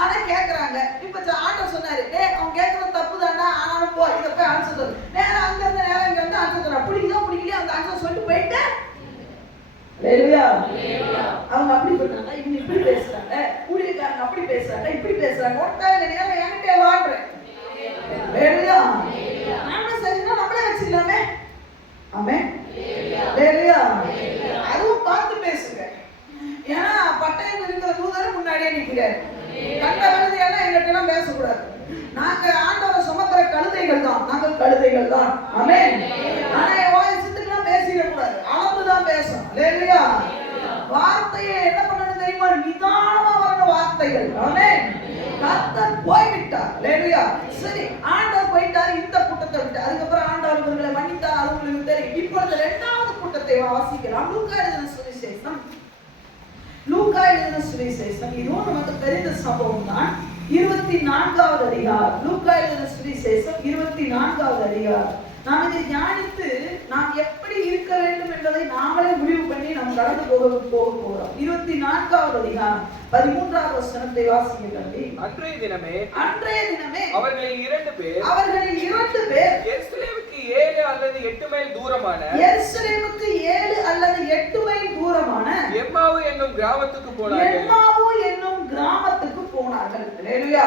ஆனா கேக்குறாங்க. இப்ப ஆண்டவர் சொன்னாரு, டேய் அவன் கேக்குறது தப்பு தான்டா, ஆனாலும் போ, இத போய் ஆன்சர் சொல்லு. நேரா அங்க இருந்து நேரா இங்க வந்து ஆன்சர் சொல்றா. பிடிக்குதோ பிடிக்கலையோ அந்த ஆன்சர் சொல்லிட்டு போயிட்டு. ஹalleluya. அவங்க அப்படி பண்ணாங்க, இவங்க இப்படி பேசுறாங்க, ஊழியக்காரங்க அப்படி பேசுறாங்க, இப்படி பேசுறாங்க. ஒட்டா இல்ல நேரா என்கிட்ட வாடுறேன். ஹalleluya. நாம சரினா நம்மளே வச்சிடலாமே. ஆமென். ஹalleluya. அதுவும் பார்த்து பேசுங்க. ஏன்னா பட்டயம் இருக்கிற தூதர் முன்னாடியே நிக்கிறார். கண்ட வருது எல்லாம் எங்கிட்ட எல்லாம் பேசக்கூடாது. நாங்க ஆண்டவரை சுமக்கிற கழுதைகள் தான், நாங்கள் கழுதைகள் தான். ஆமென். ஆனா வாய்ஸுக்குலாம் பேசிட கூடாது, அளவுதான் பேசணும். ஹalleluya. வார்த்தையை என்ன பண்ணணும் தெரியுமா? நிதானமா வரணும் வார்த்தைகள். ஆமென். கர்த்தர் போய்விட்டார். ஹalleluya. சரி, ஆண்டவர் போயிட்டார், இந்த கூட்டத்தை விட்டு. அதுக்கப்புறம் ஆண்டவர் இவர்களை மன்னித்தார், அது உங்களுக்கு தெரியும். இப்பொழுது இரண்டாவது கூட்டத்தை வாசிக்கலாம். லூக்கா எழுதின சுவிசேஷம், லூக்கா எழுதின சுவிசேஷம் இதுவும் நமக்கு தெரிந்த சம்பவம் தான். 24வது அதிகாரம். லூக்கா எழுதின சுவிசேஷம் 24வது அதிகாரம். நாம் இதை தியானித்து நாம் எப்படி இருக்க வேண்டும் என்பதை நாமளே முடிவு பண்ணி நாம் கடந்து போக போகிறோம். 24வது அதிகாரம் 13வது வசனத்தை வாசிங்க தம்பி. அன்றைய தினமே அவர்களில் 2 பேர் எருசலேமுக்கு 7 அல்லது 8 மைல் தூரமான எம்மாவு என்னும் கிராமத்துக்கு போனார்கள். ஹalleluya.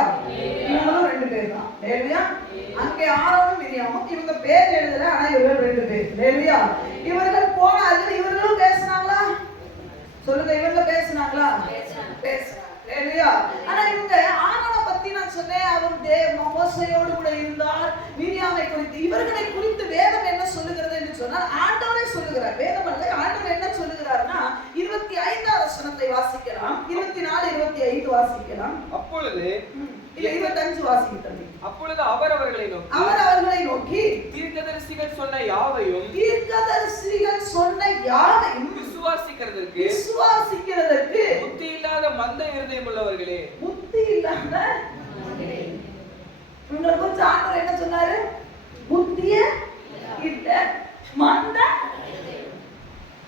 இவங்களும் 2 பேர் தான். ஹalleluya. அங்கே ஆரோனும் மிரியாமும், இவங்க பேர் எழுதல ஆனா இவர்கள் 2 பேர். ஹalleluya. இவர்கள் போனார்கள். இவர்களும் பேசினாங்களா? சொல்லுங்க, இவங்க பேசினாங்களா? பேசினாங்க. ஹalleluya. ஆனா இவங்க ஆரோனை பத்தி நான் சொன்னேன், அவர் மோசேயோடு கூட இருந்தார். மிரியாமை குறித்து, இவர்களை குறித்து வேதம் என்ன சொல்லுகிறது என்று சொன்னால் ஆண்டவரே சொல்லுகிறார். வேதம் அல்ல, ஆண்டவர் என்ன சொல்லுகிறார்னா 25வது வசனத்தை வாசிக்கலாம். 24 25 வாசிக்கலாம். அப்பொழுது இல்ல 25 வாசிக்கலாம். அப்பொழுது அவர் அவர்களை நோக்கி தீர்க்கதரிசிகள் சொன்ன யாவையும் விசுவாசிக்கிறதற்கு புத்தி இல்லாத மந்த இருதயம் உள்ளவர்களே. புத்தி இல்லாத உங்களை குறித்து ஆண்டவர் என்ன சொன்னாரு? புத்திய இல்ல, மந்த,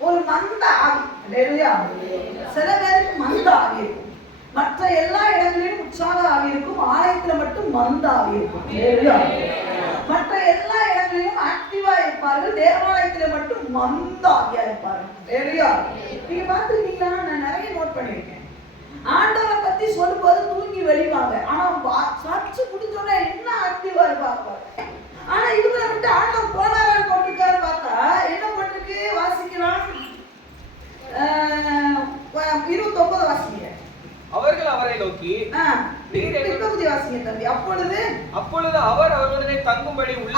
ஒரு மந்த ஆவி. ஹalleluya. சில பேருக்கு மந்த ஆவி இருக்கும், மற்ற எல்லா இடங்களிலும் உற்சாக ஆவி இருக்கும், ஆலயத்துல மட்டும் மந்த ஆவி இருக்கும். ஹalleluya. மற்ற எல்லா இடங்களிலும் ஆக்டிவா இருப்பார்கள், தேவாலயத்துல மட்டும் மந்த ஆவியா இருப்பார்கள். ஹalleluya. நீங்க பாத்துக்கிட்டீங்களா? நான் நிறைய நோட் பண்ணிருக்கேன். ஆண்டவரை பத்தி சொல்லும்போது தூங்கி வெளிவாங்க, ஆனா சர்ச்சு முடிஞ்சோட என்ன ஆக்டிவா இருப்பாங்க. ஆனா இவங்களை விட்டு ஆண்டவர் போனாரான்னு போட்டிருக்காரு. பார்த்தா என்ன போட்டிருக்கு? வாசிக்கலாம். 29 வாசிங்க. அவர்கள் அவரை நோக்கி வாசிங்க தம்பி. அப்பொழுது அவர் அவர்களுடனே தங்கும்படி உள்ளே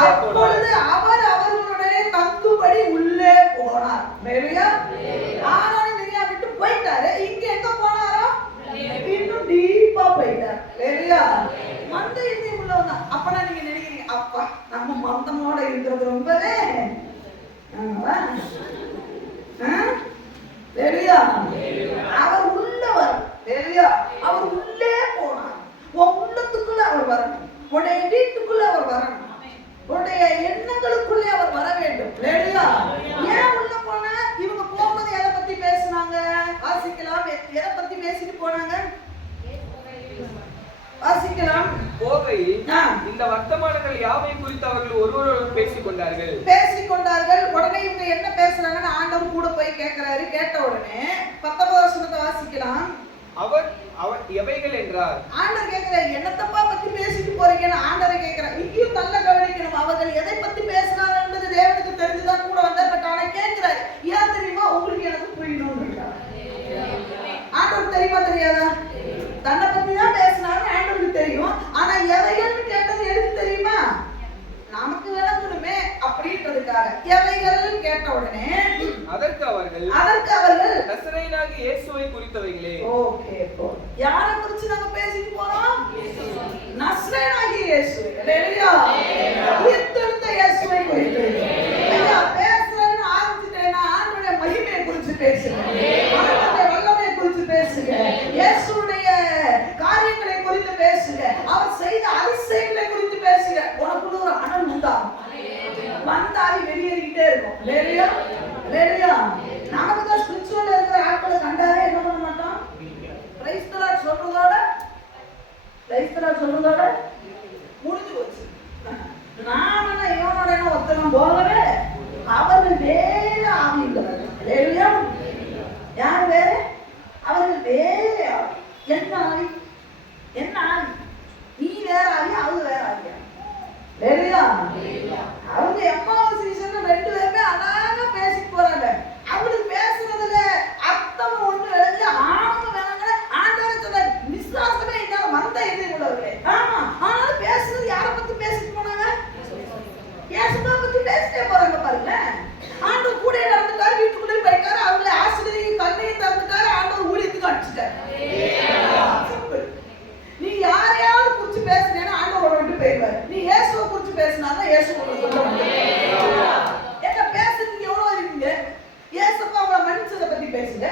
போனார். ஹalleluya. ஆரோனை மிரியாம் விட்டு போயிட்டாரு. இங்க எங்க போனாரோ இன்னும் டீப்பா போயிட்டார். ஹalleluya. மந்த இதயம் உள்ளவங்க. அப்பனா நீங்க நினைக்கிறீங்க, அப்பா நம்ம மந்தமோட இருக்கிறது ரொம்பவே ஹalleluya. அவர் உள்ளவர். ஹalleluya. அவர் உள்ளே போனார். உன் உள்ளத்துக்குள்ள அவர் வரணும், உன்னுடைய வீட்டுக்குள்ள அவர் வரணும், உன்னுடைய எண்ணங்களுக்குள்ளே அவர் வர வேண்டும். ஹalleluya. ஏன் உள்ள போனா? இவங்க போகும்போது எதை பத்தி பேசினாங்க? வாசிக்கலாம். எதை பத்தி பேசிட்டு போனாங்க? வாசிக்கலாம். போகையில் இந்த வர்த்தமானங்கள் யாவை குறித்து அவர்கள் ஒருவரோடு பேசிக் கொண்டார்கள். உடனே இவங்க என்ன பேசுறாங்கன்னு ஆண்டவர் கூட போய் கேட்கிறாரு. கேட்ட உடனே 19வது வசனத்தை வாசிக்கலாம். அவர் எவைகள் என்றார். ஆண்டவர் கேட்கிறார், என்னத்தப்பா பத்தி பேசிட்டு போறீங்கன்னு ஆண்டவரை கேட்கிறார். இங்கேயும் நல்ல கவனிக்கணும். அவர்கள் எதை பத்தி பேசினாங்க என்பது தேவனுக்கு தெரிஞ்சுதான் கூட வந்தார். பட் ஆனா கேட்கிறார், ஏன் தெரியுமா? உங்களுக்கு எனக்கு புரியணும். ஆண்டவருக்கு தெரியுமா தெரியாதா? தன்னை பத்தி தான் பேசினாரு, ஆண்டவருக்கு தெரியும். ஆனா எவைகள்னு கேட்டது எதுக்கு தெரியுமா? நமக்கு விளங்கணுமே அப்படின்றதுக்காக. எவைகள் கேட்ட உடனே அதற்கு அவர்கள் நசரேயனாகிய இயேசுவை குறித்தவைகளே. ஓகே, யாரை குறிச்சு நம்ம பேசிட்டு போறோம்? நசரேயனாகிய இயேசு. ஹalleluya. உயிர்த்தெழுந்த இயேசுவை குறித்து. ஐயா, பேசுறேன்னு ஆரம்பிச்சிட்டேன்னா ஆண்டவருடைய மகிமையை குறித்து பேசுங்க. ஆண்டவருடைய வல்லமையை குறித்து பேசுங்க. இயேசுவுடைய காரியங்களை குறித்து பேசுங்க. அவர் செய்த அதிசயங்களை குறித்து பேசுங்க. உனக்குள்ள ஒரு அனல் உண்டாகும். வந்தாடி வெளியேறிக்கிட்டே இருக்கும். ஹalleluya. ஹalleluya. நமக்கு தான் ஸ்பிரிச்சுவல்ல இருக்கிற ஆட்களை கண்டாலே என்ன பண்ண மாட்டோம்? பிரைஸ் தி லார்ட் சொல்றதோட முடிஞ்சு போச்சு. நாம இவனோட ஒருத்தனம் போகவே அவர்கள் வேற ஆவி உள்ளவர்கள். ஹalleluya. யார் வேற? அவர்கள் வேற ஆவி. என்ன ஆவி? நீ வேற ஆவி, அவங்க வேற ஆவியா? ஹalleluya. அவங்க எம்மாவு சீசன் ரெண்டு பேருமே அழகா பேசிட்டு போறாங்க. அவங்களுக்கு பேசுறதுல அர்த்தம் ஒண்ணு விளங்கல, ஆழம் விளங்கல. ஆண்டவரே சொல்றாரு, விசுவாசமே இல்லாத மந்த இதயம் உள்ளவர்களே. ஆமா, ஆனாலும் பேசுறது யாரை பத்தி பேசிட்டு போனாங்க? இயேசுவை பத்தி பேசிட்டே போறாங்க பாருங்க. ஆண்டவர் கூட நடந்துட்டாரு, வீட்டுக்குள்ளே போயிட்டாரு, அவங்கள ஆசிரியர் கண்ணையும் திறந்துட்டாரு, ஆண்டவர் ஊழியத்துக்கு அனுப்பிச்சிட்டாரு. நீ யாரையாவது குறிச்சு பேசுனேன்னா ஆண்டவரோட விட்டு போயிடுவாரு. நீ இயேசுவை குறிச்சு பேசினாதான் இயேசுவோட என்ன பேசுறதுக்கு எவ்வளவு இருக்கீங்க? இயேசுப்பா அவங்கள மன்னிச்சதை பத்தி பேசுங்க.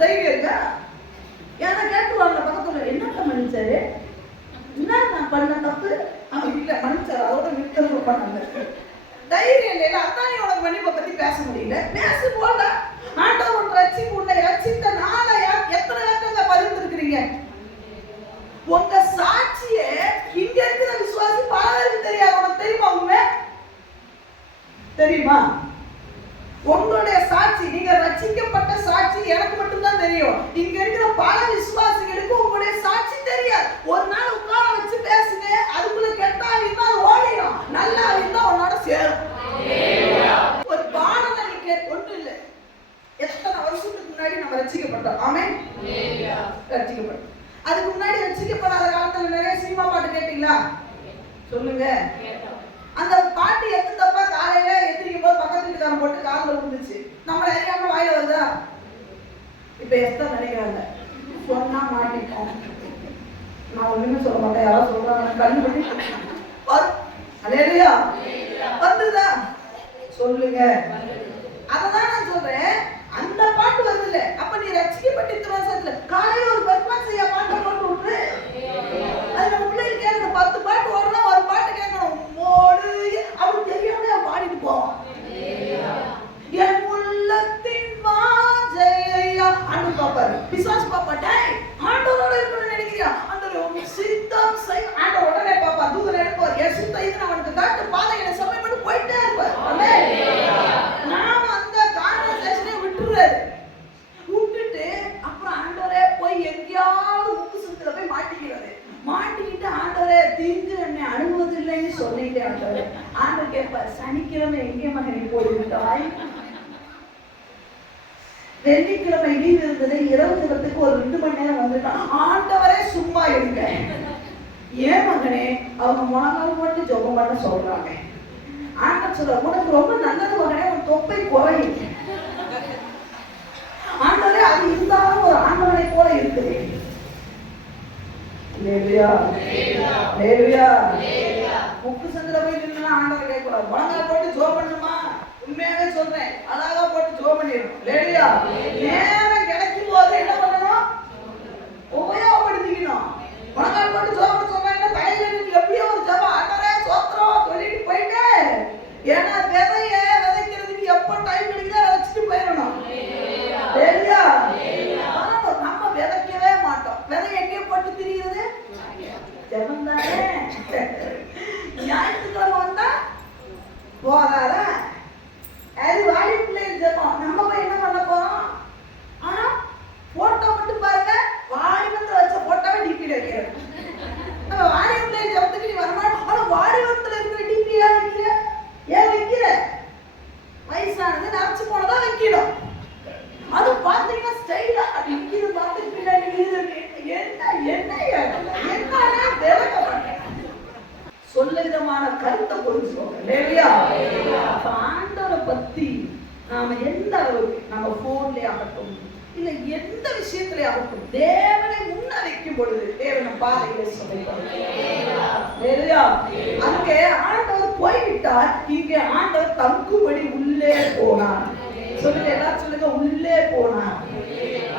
தைரியம் இருக்கா? ஏன்னா கேட்டுருவாங்க பக்கத்துல, என்னத்த மன்னிச்சாரு? என்ன நான் பண்ண தப்பு? இல்ல மன்னிச்சாரு, அதோட விட்டு பண்ணாங்க. தைரியம் இல்லையா? அதான் உனக்கு மன்னிப்பை பத்தி பேச முடியல. பேசு போல. ஆண்டவர் உன் ரட்சிப்பு உன்னை ரட்சித்த நாளையா எத்தனை பேர்த்த பகிர்ந்துருக்கிறீங்க? உங்க சாட்சியே இங்க இருக்கிற விசுவாசி பல பேருக்கு தெரியாது. உனக்கு தெரியுமா? உண்மை தெரியுமா? உங்களுடைய சாட்சி, நீங்க ரட்சிக்கப்பட்ட சாட்சி எனக்கு மட்டும்தான் தெரியும். இங்க இருக்கிற பல விசுவாசிகளுக்கு உங்களுடைய சாட்சி தெரியாது. ஒரு நாள் உட்கார வச்சு பேசுங்க. அதுக்குள்ள கெட்டாவின்னா அது ஓடிடும், நல்லா இருந்தா உன்னோட சேரும். ஒரு பாடலை நீங்க ஒண்ணு இல்லை, எத்தனை வருஷத்துக்கு முன்னாடி நம்ம ரட்சிக்கப்பட்டோம். ஆமென். ரட்சிக்கப்பட்டோம். அதுக்கு முன்னாடி ரட்சிக்கப்படாத காலத்துல நிறைய சினிமா பாட்டு கேட்டீங்களா? சொல்லுங்க. அந்த பாட்டு எத்தப்பா காலையில எந்திரிக்கும் போது பக்கத்து வீட்டுக்காரன் போட்டு காலில் விழுந்துச்சு, நம்மள அறியாம வாயில வருதா? இப்ப எத்தனை நினைக்கிறாங்க, சொன்னா மாட்டிப்போம். நான் ஒண்ணுமே சொல்ல மாட்டேன், யாராவது சொல்றாங்க கண்ணு பண்ணி ஹalleluya வந்துதா? சொல்லுங்க. அததான் நான் சொல்றேன், அந்த பாட்டு வருது இல்ல. அப்ப நீ ரட்சிக்கப்பட்ட இத்தனை வருஷத்துல காலையில ஒரு பர்ஃபார்மன்ஸ் செய்ய பாட்டை போட்டு விட்டு அது நம்ம பிள்ளைகள் கேட்கணும். 10 பாட்டு ஓடனா ஒரு பாட்டு கேட்கணும். மோடு அப்படி தெரியாம பாடிட்டு போவோம். என் உள்ளத்தின் வாஞ்சையா அனு பாப்பாரு, பிசாஸ் பாப்பா. டேய், ஆண்டவரோட இருக்கணும்னு நினைக்கிறியா? அந்த சித்தம் செய். ஆண்டவர் உடனே பாப்பா தூதரை எடுப்பார். என் சித்தம் இது அவனுக்கு காட்டு பாதைகளை சமயம் பண்ணி போயிட்டே இருப்பார். நாம அந்த கான்வர்சேஷனை விட்டுட்டு அப்புறம் ஆண்டவரே போய் எங்கேயாவது முக்கு சுத்துல போய் மாட்டிக்கிட்டு ஆண்டவரே தீங்கு என்னை அணுகுவதில்லைன்னு சொல்லிட்டே ஆண்டவரே. ஆண்டவர் கேட்பார், சனிக்கிழமை எங்கே மகனை போயிருந்தாய்? வெள்ளிக்கிழமை லீவ் இருந்தது, இரவு தினத்துக்கு ஒரு 2 மணி நேரம் வந்துட்டான். ஆண்டவரே சும்மா இருங்க. ஏன் மகனே? அவங்க முழங்கால் போட்டு ஜெபம் பண்ண சொல்றாங்க. ஆண்டவர் சொல்ற, உனக்கு ரொம்ப நல்லது மகனே, உன் தொப்பை குறையும். ஆண்டவரே அது இருந்தாலும் ஒரு ஆண்டவனை போல இருக்குது. ஹalleluya ஹalleluya. முக்கு சந்தில போய் நின்னா ஆண்டவர் கேட்கக்கூடாது. முழங்கால் போட்டு ஜெபம் பண்ணுமா? உண்மையாவே சொல்றேன், அழகா போட்டு ஜெபம் பண்ணிடணும். ஹalleluya. நேரம் கிடைக்கும் போது என்ன பண்ணணும்? உபயோகப்படுத்திக்கணும். முழங்கால் போட்டு ஜெபம் சொல்றாங்கன்னா தலையில நீங்க எப்படியோ ஒரு ஜெபம் ஆண்டவரே சோத்திரம் சொல்லிட்டு போயிட்டு, ஏன்னா விதைய விதைக்கிறதுக்கு எப்போ டைம் கிடைக்குதோ வச்சுட்டு போயிடணும். ஹalleluya. நம்ம விதைக்கவே மாட்டோம். விதை எங்கே போட்டு திரியுது? ஜெபம் தானே. ஞாயிற்றுக்கிழமை வந்தா போதாதா? அது வாடி பிள்ளைகள் ஜெபம். நம்ம போய் என்ன பண்ண போறோம்? ஆனா போட்டோ மட்டும் பாருங்க, சொல்ல விதமான கருத்தை பொறுத்து சொல்றேன். ஆண்டவரை பத்தி நாம எந்த அளவுக்கு நம்ம போன்லயே ஆகட்டும் இல்ல எந்த விஷயத்திலே ஆகட்டும் தேவனை முன்ன வைக்கும் பொழுது தேவனை பாதையிலே சொல்லிட்டார். அங்கே ஆண்டவர் போய்விட்டார், இங்கே ஆண்டவர் தங்கும்படி உள்ளே போனார். சொல்லுங்க, எல்லாரும் சொல்லுங்க, உள்ளே போனார்.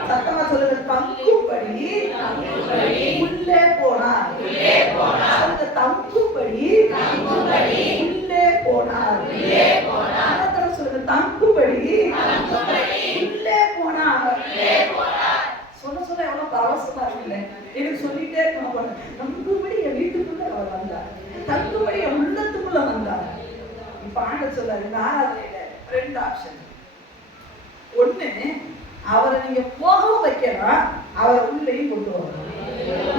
சத்தமா சொல்லுங்க, தங்கும்படி உள்ளே போனார். சொல்லுங்க, தங்கும்படி உள்ளே போனார். சொல்லுங்க, தங்கும்படி உள்ளே போனார். சொல்ல சொல்ல எவ்வளவு அவசரமா இருக்குல்ல. எனக்கு சொல்லிட்டே இருக்கணும், தங்கும்படி என் வீட்டுக்குள்ள அவர் வந்தார், தங்கும்படி என் உள்ளத்துக்குள்ள வந்தார். இப்ப ஆண்டவர் சொல்றாரு, இந்த ஆராதனையில 2 ஆப்ஷன். ஒண்ணு, அவரை நீங்க போகவும் வைக்கலாம், அவரை உள்ளேயும் கொண்டு வரணும்.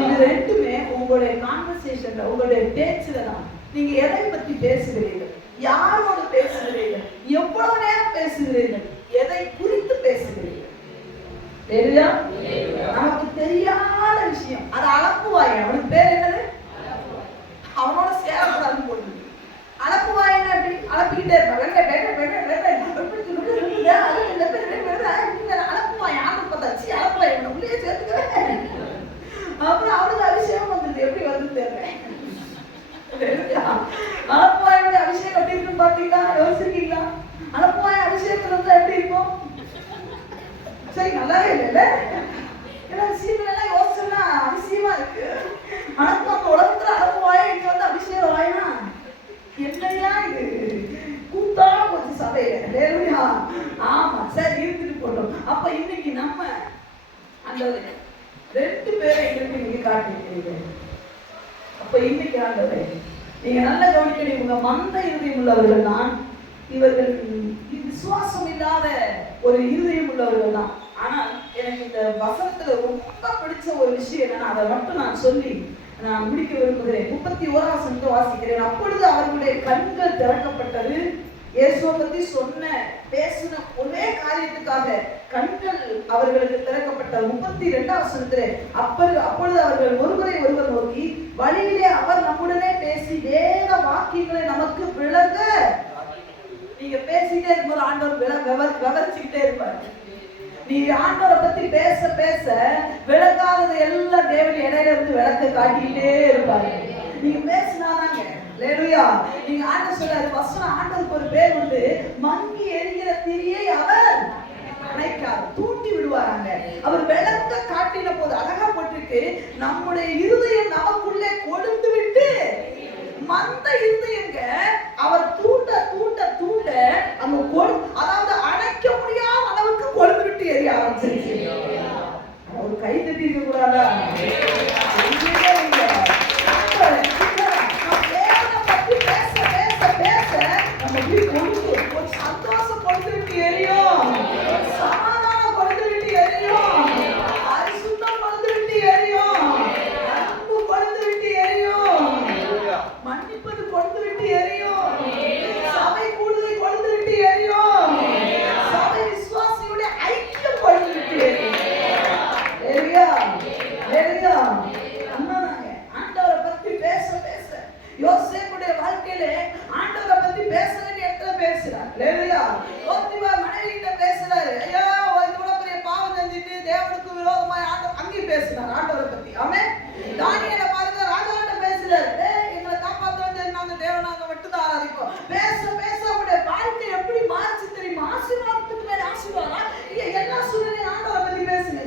இது ரெண்டுமே உங்களுடைய கான்வர்சேஷன்ல, உங்களுடைய பேச்சுல தான். நீங்க எதை பத்தி பேசுகிறீர்கள், யாரோடு பேசுகிறீர்கள், எவ்வளவு நேரம் பேசுகிறீர்கள், எதை குறித்து பேசுகிறீர்கள். தெரியா? நமக்கு தெரியாத விஷயம் அது அளப்புவாய். அவனுக்கு பேர் என்னது? அவனோட சேரக்கூடாதுன்னு போட்டு அளப்புவாய். என்ன அப்படி அளப்பிக்கிட்டே இருப்பான். அளப்புவாய் ஆண்டு பார்த்தாச்சு, அளப்புவாய் உள்ளே சேர்த்துக்கிறேன். அப்புறம் அவனுக்கு அபிஷேகம் வந்தது. எப்படி வந்து தெரியல. அளப்புவாயோட அபிஷேகம் எப்படி இருக்குன்னு பாத்தீங்களா? யோசிச்சிருக்கீங்களா? அளப்புவாய் அபிஷேகத்துல வந்து எப்படி இருக்கும்? சரி, நல்லாவே இல்லைல்ல. ஏன்னா விஷயங்களெல்லாம் யோசிச்சோம்னா அதிசயமா இருக்கு. ஆனால் அந்த உலகத்துல அளப்புவாயா இங்க வந்து அபிஷேகம் வாயினா என்னையா இது கூத்தா போச்சு சபையில. ஆமா, சரி, இருந்துட்டு போட்டோம். அப்ப இன்னைக்கு நம்ம அந்த 2 பேரை எங்களுக்கு நீங்க காட்டிருக்கீங்க. அப்ப இன்னைக்கு ஆண்டவரே நீங்க நல்ல கவனிக்கணும். உங்க மந்த இருதயம் உள்ளவர்கள் தான் இவர்கள். விசுவாசம் இல்லாத ஒரு இருதயம் உள்ளவர்கள் தான். ஆனால் எனக்கு இந்த வசனத்துல ரொம்ப பிடிச்ச ஒரு விஷயம் என்னன்னா, அதை மட்டும் நான் சொல்லி நான் முடிக்க விரும்புகிறேன். 31ஆம் வசனத்தை வாசிக்கிறேன். அப்பொழுது அவர்களுடைய கண்கள் திறக்கப்பட்டது. இயேசுவை பத்தி பேசின ஒரே காரியத்துக்காக கண்கள் அவர்களுக்கு திறக்கப்பட்ட. 32ஆம் வசனத்திலே அப்பொழுது அவர்கள் ஒருவரை ஒருவர் நோக்கி, வழியிலே அவர் நம்முடனே பேசி வேத வாக்கியங்களை நமக்கு விளங்க. நீங்க பேசிட்டே இருக்கும்போது ஆண்டவர் விவரிச்சுக்கிட்டே இருப்பாரு. நீ ஆண்டவரை பத்தி பேச பேச விளக்காதது எல்லாம் தேவன் இடையில இருந்து விளக்க காட்டிக்கிட்டே இருப்பாரு. நீங்க பேசினாதாங்க. அல்லேலூயா. நீங்க ஆண்டவர் சொல்றாரு, வசனம் ஆண்டவருக்கு ஒரு பேர் உண்டு, மங்கி எரிகிற திரியை அவர் அணைக்கார், தூண்டி விடுவாராங்க. அவர் விளக்க காட்டின போது அழகா போட்டிருக்கு, நம்முடைய இருதயம் நமக்குள்ளே கொழுந்து விட்டு மந்த இருதயங்க அவர் தூண்ட தூண்ட தூண்ட அங்க அதாவது அணைக்க முடியாத அளவுக்கு கொழுந்து விட்டு எரிய ஆரம்பிச்சிருச்சு. ஒரு கை தட்டி இருக்க கூடாதா? சந்தோஷம் கொழுந்து விட்டு எரியும், சமாதானம் கொழுந்து விட்டு எரியும், அரிசுத்தம் கொழுந்து விட்டு எரியும், அன்பு கொழுந்து விட்டு எரியும், மன்னிப்பது கொழுந்து விட்டு எரியும், சபை கூடுதலை கொழுந்து விட்டு எரியும், சபை விசுவாசியுடைய ஐக்கியம் கொழுந்து விட்டு எரியும். ஆண்டவரை பத்தி பேச பேச யோசேப்புடைய வாழ்க்கையில ஆண்டவரை பத்தி பேச வேண்டிய இடத்துல பேசுறார். மனைவி கிட்ட பேசுறாரு, ஐயோ இவ்வளவு பெரிய பாவம் செஞ்சுட்டு தேவனுக்கு விரோதமா அங்கேயும் பேசுறாரு ஆண்டவரை பத்தி. ஆமென். தானியேலை பாருங்க, ராஜாட்ட பேசுறாரு, எங்களை காப்பாற்ற நாங்க தேவனாக மட்டும்தான் ஆராதிப்போம். பேச பேச அவருடைய வாழ்க்கை எப்படி மாறிச்சு தெரியுமா? ஆசீர்வாதத்துக்கு மேல ஆசீர்வாதம். எல்லா சூழ்நிலையும் ஆண்டவரை பத்தி பேசுங்க.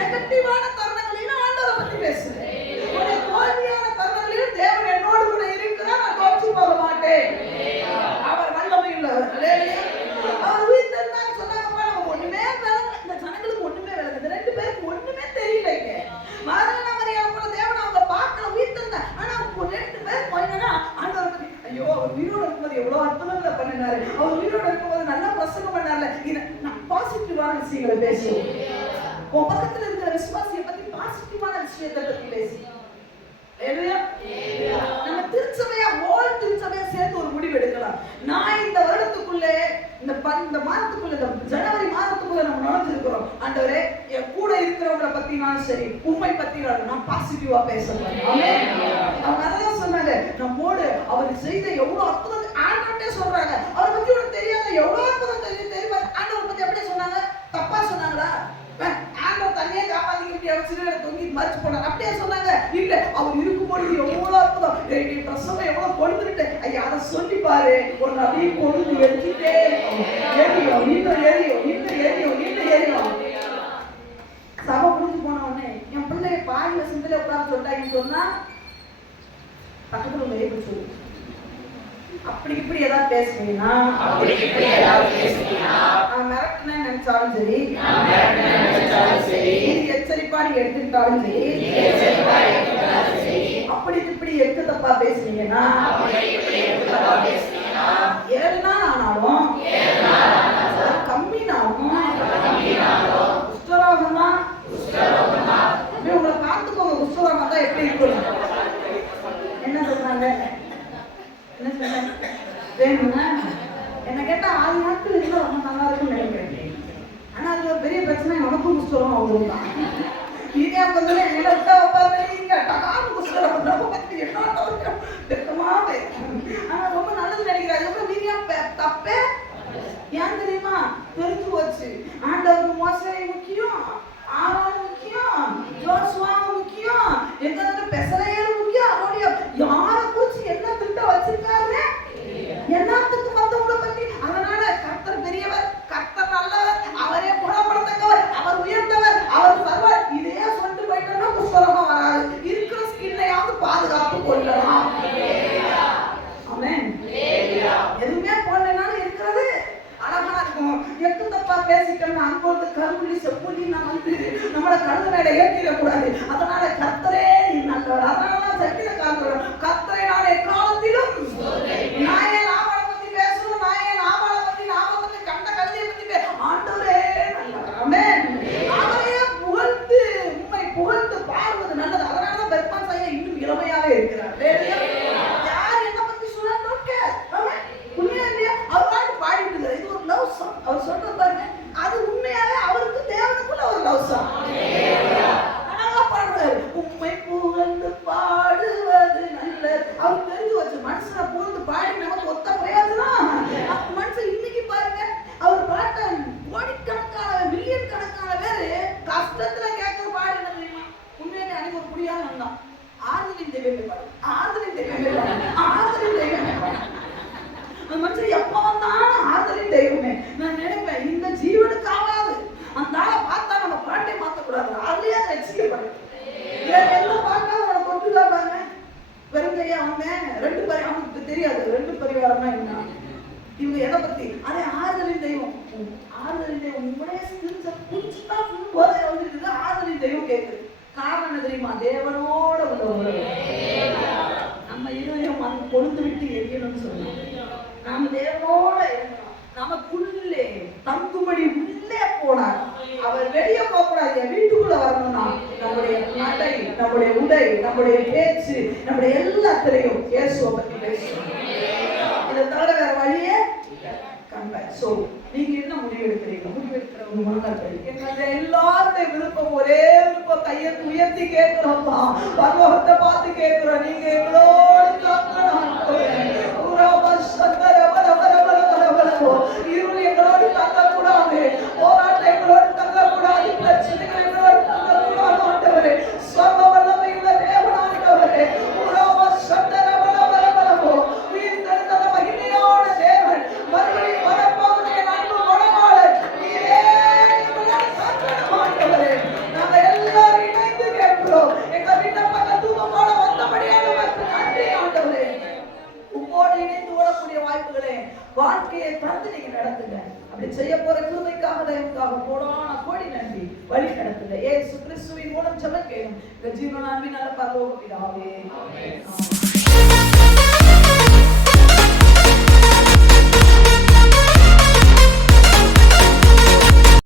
நெகட்டிவான தருணங்களிலும் ஆண்டவரை பத்தி பேசுங்க. தோல்வியான தருணங்களிலும் தேவன் என்னோடு கூட இருக்கிறார், நான் தோற்று போக மாட்டேன். அவர் வல்லமை உள்ளவர். அவர் உயிர்த்தெழுந்தான்னு சொன்னாங்கப்பா, நம்ம ஒண்ணுமே விளங்க, இந்த ஜனங்களுக்கு ஒண்ணுமே விளங்க, இந்த 2 பேருக்கு ஒண்ணுமே தெரியலைங்க. மரண மரியாதை போல தேவன் அவங்க பார்க்கல, உயிர்த்தெழுந்தா. ஆனா 2 பேர் போயினா ஆண்டவரை பத்தி, ஐயோ அவர் உயிரோடு இருக்கும்போது எவ்வளவு அற்புதங்களை பண்ணினாரு, அவர் உயிரோடு இருக்கும்போது நல்லா பிரசங்கம் பண்ணார்ல. இதை நான் பாசிட்டிவான விஷயங்களை பேசுவோம். உன் பக்கத்துல இருக்கிற விசுவாசியை பத்தி பாசிட்டிவான விஷயத்தை பத்தி பேசி நம்ம திருச்சபையா சேர்ந்து ஒரு முடிவு எடுக்கலாம். நான் இந்த வருடத்துக்குள்ளே இந்த மாதத்துக்குள்ள, இந்த ஜனவரி மாதத்துக்குள்ள நம்ம நுழைஞ்சிருக்கிறோம். ஆண்டவரே, என் கூட இருக்கிறவங்களை பத்தினாலும் சரி, உண்மை பத்தினாலும் நான் பாசிட்டிவா பேசுறேன். அவங்க அதான் சொன்னாங்க, நம்மோடு அவர் செய்த எவ்வளவு அற்புதம் ஆண்டவர்கிட்ட சொல்றாங்க. அவரை பத்தி உனக்கு தெரியாத எவ்வளவு அற்புதம் தெரியுமா? ஆண்டவர் பத்தி அப்படியே சொன்னாங்க. தப்பா சொன்னாங்களா? ஆண்டவர் தண்ணியே காப்பாத்திக்கிட்டு சிறுகளை தொங்கி மறைச்சு போனார் அப்படியே சொன்னாங்க. இல்ல, அவர் இருக்கும்பொழுது எவ்வளவு அற்புதம், பிரசவம் எவ்வளவு கொடுத்துட்டு ஐயா அதை சொல்லி பாரு, ஒரு அப்படியே கொடுத்து எடுத்துட்டே எரியும், இன்னும் எரியும், இன்னும் எரியும், இன்னும் எரியும். சபை முடிஞ்சு போன உடனே என் பிள்ளைய பாயில சிந்தல உட்கார்ந்து சொல்லிட்டாங்கன்னு சொன்னா பக்கத்துல வெளியே சொல்லு. அப்படி இப்படி ஏதாவது பேசுனீங்கன்னா மிரட்டின நினைச்சாலும் சரி, எச்சரிப்பா நீங்க எடுத்துக்கிட்டாலும் சரி, அப்படி இப்படி எடுத்து தப்பா பேசுனீங்கன்னா 7 நாள் ஆனாலும் கம்மினாலும் குஷ்டரோகம் தான். உங்களை பார்த்துக்கோங்க, குஷ்டரோகம் தான் எப்படி இருக்கணும். என்ன சொல்றாங்க? என்ன சொன்னாங்க? வேணும்னா என்ன கேட்டா 6 நாட்கள் இருந்தா ரொம்ப நல்லா இருக்கும்னு நினைக்கிறேன். ஆனா அது ஒரு பெரிய பிரச்சனை. நமக்கும் குஷ்டரோகம் அவங்களும் தான். நீங்க கொஞ்சம் என்ன விட்டா வைப்பாங்க டகாம குஷ்டரோகம் ரொம்ப பத்தி என்ன வெக்கமாவே. ஆனா ரொம்ப நல்லது நினைக்கிறாங்க. ரொம்ப நீங்க தப்பே ஏன் தெரியுமா? தெரிஞ்சு போச்சு. ஆண்டவருக்கு மோசே முக்கியம், ஆரோன் முக்கியம், யோசுவா முக்கியம், எங்க பெசலேயர் முக்கியம். அவருடைய யார குறிச்சு என்ன திட்டம் வச்சிருக்காரு, என்னத்துக்கு மத்தவங்களை பத்தி. அதனால கர்த்தர் பெரியவர், கர்த்தர் நல்லவர், அவரே குணப்படுத்தவர், அவர் உயர்ந்தவர், அவர் சர்வர். இதே சொல்லிட்டு போயிட்டோம்னா குஷ்டரோகம் வராது. இருக்கிற ஸ்கின்னையாவது பாதுகாப்பு கொள்ளலாம். ஆமென். எதுவுமே போடலைனாலும் இருக்கிறது அழகா இருக்கும். எட்டு தப்பா பேசிட்டோம்னா அன்போடு கருப்புள்ளி செப்புள்ளி நான் வந்து நம்மளை கழுத மேல ஏற்றிடக்கூடாது. அதனால கர்த்தரே நீ நல்லவர். அதனால சட்டில காக்கிறோம். கர்த்தரை நான் எக்காலத்திலும் நான் என் ஆவணை பத்தி பேசணும், நான் என் ஆவணை பத்தி லாபத்தை கண்ட கழுதையை பத்தி ஆண்டவரே நல்லவர். ஆமென். அவரையே புகழ்ந்து உண்மை புகழ்ந்து பாடுவது நல்லது. அதனாலதான் பெர்மான் ஐயா இன்னும் இளமையாவே இருக்கிறார். யார் என்ன பத்தி சொன்னா உண்மையா இல்லையா? அவர் பாடிட்டு இது ஒரு லவ் சாங். அவர் சொல்ற பாருங்க, அது உண்மையாவே அவருக்கு தேவனுக்குள்ள ஒரு லவ் சாங். அழகா பாடுறாரு. உண்மை புகழ்ந்து பாடுவது நல்லது. அவர் தெரிஞ்சு வச்சு மனுஷனை புகழ்ந்து பாடி நமக்கு ஒத்த பிரயோஜனம். மனுஷன் இன்னைக்கு பாருங்க, அவர் பாட்ட கோடிக்கணக்கான மில்லியன் கணக்கான பேரு கஷ்டத்துல கேட்கிற பாடு என்ன தெரியுமா? உண்மையிலே அன்னைக்கு ஒரு புரியாம வந்தான். ஆறுதலின் தெய்வமே பாடு, ஆறுதலின் தெய்வமே பாடு, ஆறுதலின் தெய்வமே பாடு. அந்த மனுஷன் எப்ப வந்தாலும் ஆறுதலின் தெய்வமே. நான் நினைப்பேன், இந்த ஜீவனுக்காவது அந்த ஆளை பார்த்தா நம்ம பாட்டை மாத்தக்கூடாது. அதுலயே ரசிக்கப்படும். எல்லாம் பார்த்தா அவனை கொண்டுதான் பாருங்க. பெருங்கையா வந்தேன் 2 பரி, அவனுக்கு தெரியாது 2 பரிவாரம்னா என்ன. இவங்க எதை பத்தி அதே ஆறுதலின் தெய்வம். ஆறுதலின் தெய்வம் உங்களே புடிச்சுதான் போதை வந்துருக்கு. ஆறுதலின் தெய்வம் கேட்குது. காரணம் என்ன தெரியுமா? தேவனோட உள்ள நம்ம இருதயம் அந்த கொழுந்து விட்டு எரியணும்னு சொல்லுவோம். நாம தேவனோட இருக்கணும். நமக்குள்ளே தங்கும்படி உள்ளே போனார். அவர் வெளியே போகக்கூடாது. வீட்டுக்குள்ள வரணும்னா நம்முடைய நடை, நம்முடைய உடை, நம்முடைய பேச்சு, நம்முடைய எல்லாத்திலையும் இயேசுவை பத்தி பேசணும். இதை தவிர வேற வழியே கண்பை. சோ நீங்க என்ன முடிவு எடுக்கிறீங்க? முடிவு எடுக்கிறவங்க மனங்கள் எங்க எல்லாருடைய விருப்பம் ஒரே விருப்பம். கையை உயர்த்தி கேட்கிறோம், பரலோகத்தை பார்த்து கேட்கிறோம். நீங்க எங்களோடு இருள் எங்களோடு தங்கக்கூடாது, போராட்டம் எங்களோடு தங்கக்கூடாது, பிரச்சனைகள் எங்களோடு தங்கக்கூடாது. ஆண்டவரே, சர்வ வல்லமையுள்ள தேவனாண்டவரே, உயிர்த்தெழுந்த மகிமையோட தேவன், மறுபடியும் வரப்போகிற என் அன்பு குணமாளர், நீரே எங்களோடு தங்கணும் ஆண்டவரே. நாங்க எல்லாரும் இணைந்து கேட்கிறோம். எங்க விண்ணப்பங்கள் தூக்கமோட வந்தபடியாக நன்றி ஆண்டவரே. உங்களோடு இணைந்து ஓடக்கூடிய வாய்ப்புகளே வாழ்க்கையை தந்து நீங்க நடத்துங்க. அப்படி செய்ய போற கிருபைக்காக தயவுக்காக கோடி நன்றி. வழி நடத்துங்க. இயேசு கிறிஸ்துவின் மூலம் ஜெபம் கேளும். இந்த ஜீவனான்பின் நல்ல பரலோக பிதாவே. ஆமென்.